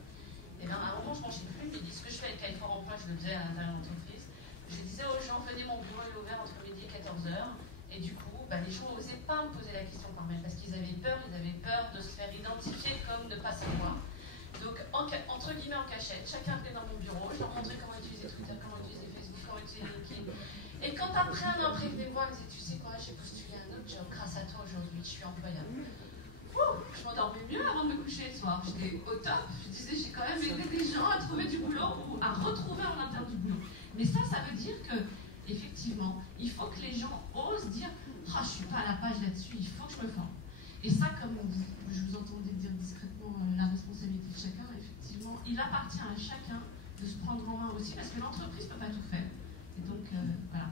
Et bien à un moment, je ne mangeais plus, je me dis ce que je fais avec Carrefour Emploi, je le faisais à l'intérieur de l'entreprise. Je disais aux gens, venez, mon bureau est ouvert entre midi et 14h. Et du coup, les gens n'osaient pas me poser la question par mail parce qu'ils avaient peur de se faire identifier comme de ne pas savoir. Donc, entre guillemets, en cachette, chacun venait dans mon bureau, je leur montrais comment utiliser Twitter, comment utiliser Facebook, comment utiliser LinkedIn. Et quand après un an, après, ils venaient me voir, ils me disaient, tu sais quoi, j'ai postulé un autre job grâce à toi aujourd'hui, je suis employable. Je m'endormais mieux avant de me coucher le soir, j'étais au top, je disais, j'ai quand même aidé des gens à trouver du boulot ou à retrouver en interne du boulot. Mais ça veut dire que, effectivement, il faut que les gens osent dire, je ne suis pas à la page là-dessus, il faut que je me forme. Et ça, comme je vous entendais dire discrètement la responsabilité de chacun, effectivement, il appartient à chacun de se prendre en main aussi, parce que l'entreprise ne peut pas tout faire. Et donc, voilà.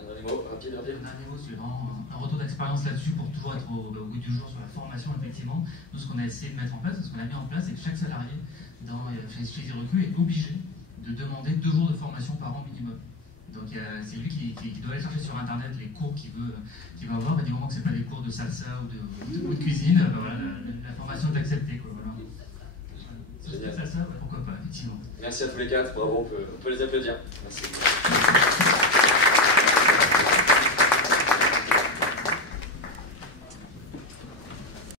Un dernier mot, rapide. Un dernier mot sur un retour d'expérience là-dessus pour toujours être au goût du jour sur la formation, effectivement. Nous, ce qu'on a essayé de mettre en place, ce qu'on a mis en place, c'est que chaque salarié chez les recrues est obligé de demander 2 jours de formation par an minimum. Donc c'est lui qui doit aller chercher sur internet les cours qu'il veut avoir, et du moment que ce n'est pas des cours de salsa ou de cuisine, voilà, la formation est acceptée. Voilà. Génial. Salsa, pourquoi pas, effectivement. Merci à tous les 4, bravo, on peut les applaudir. Merci.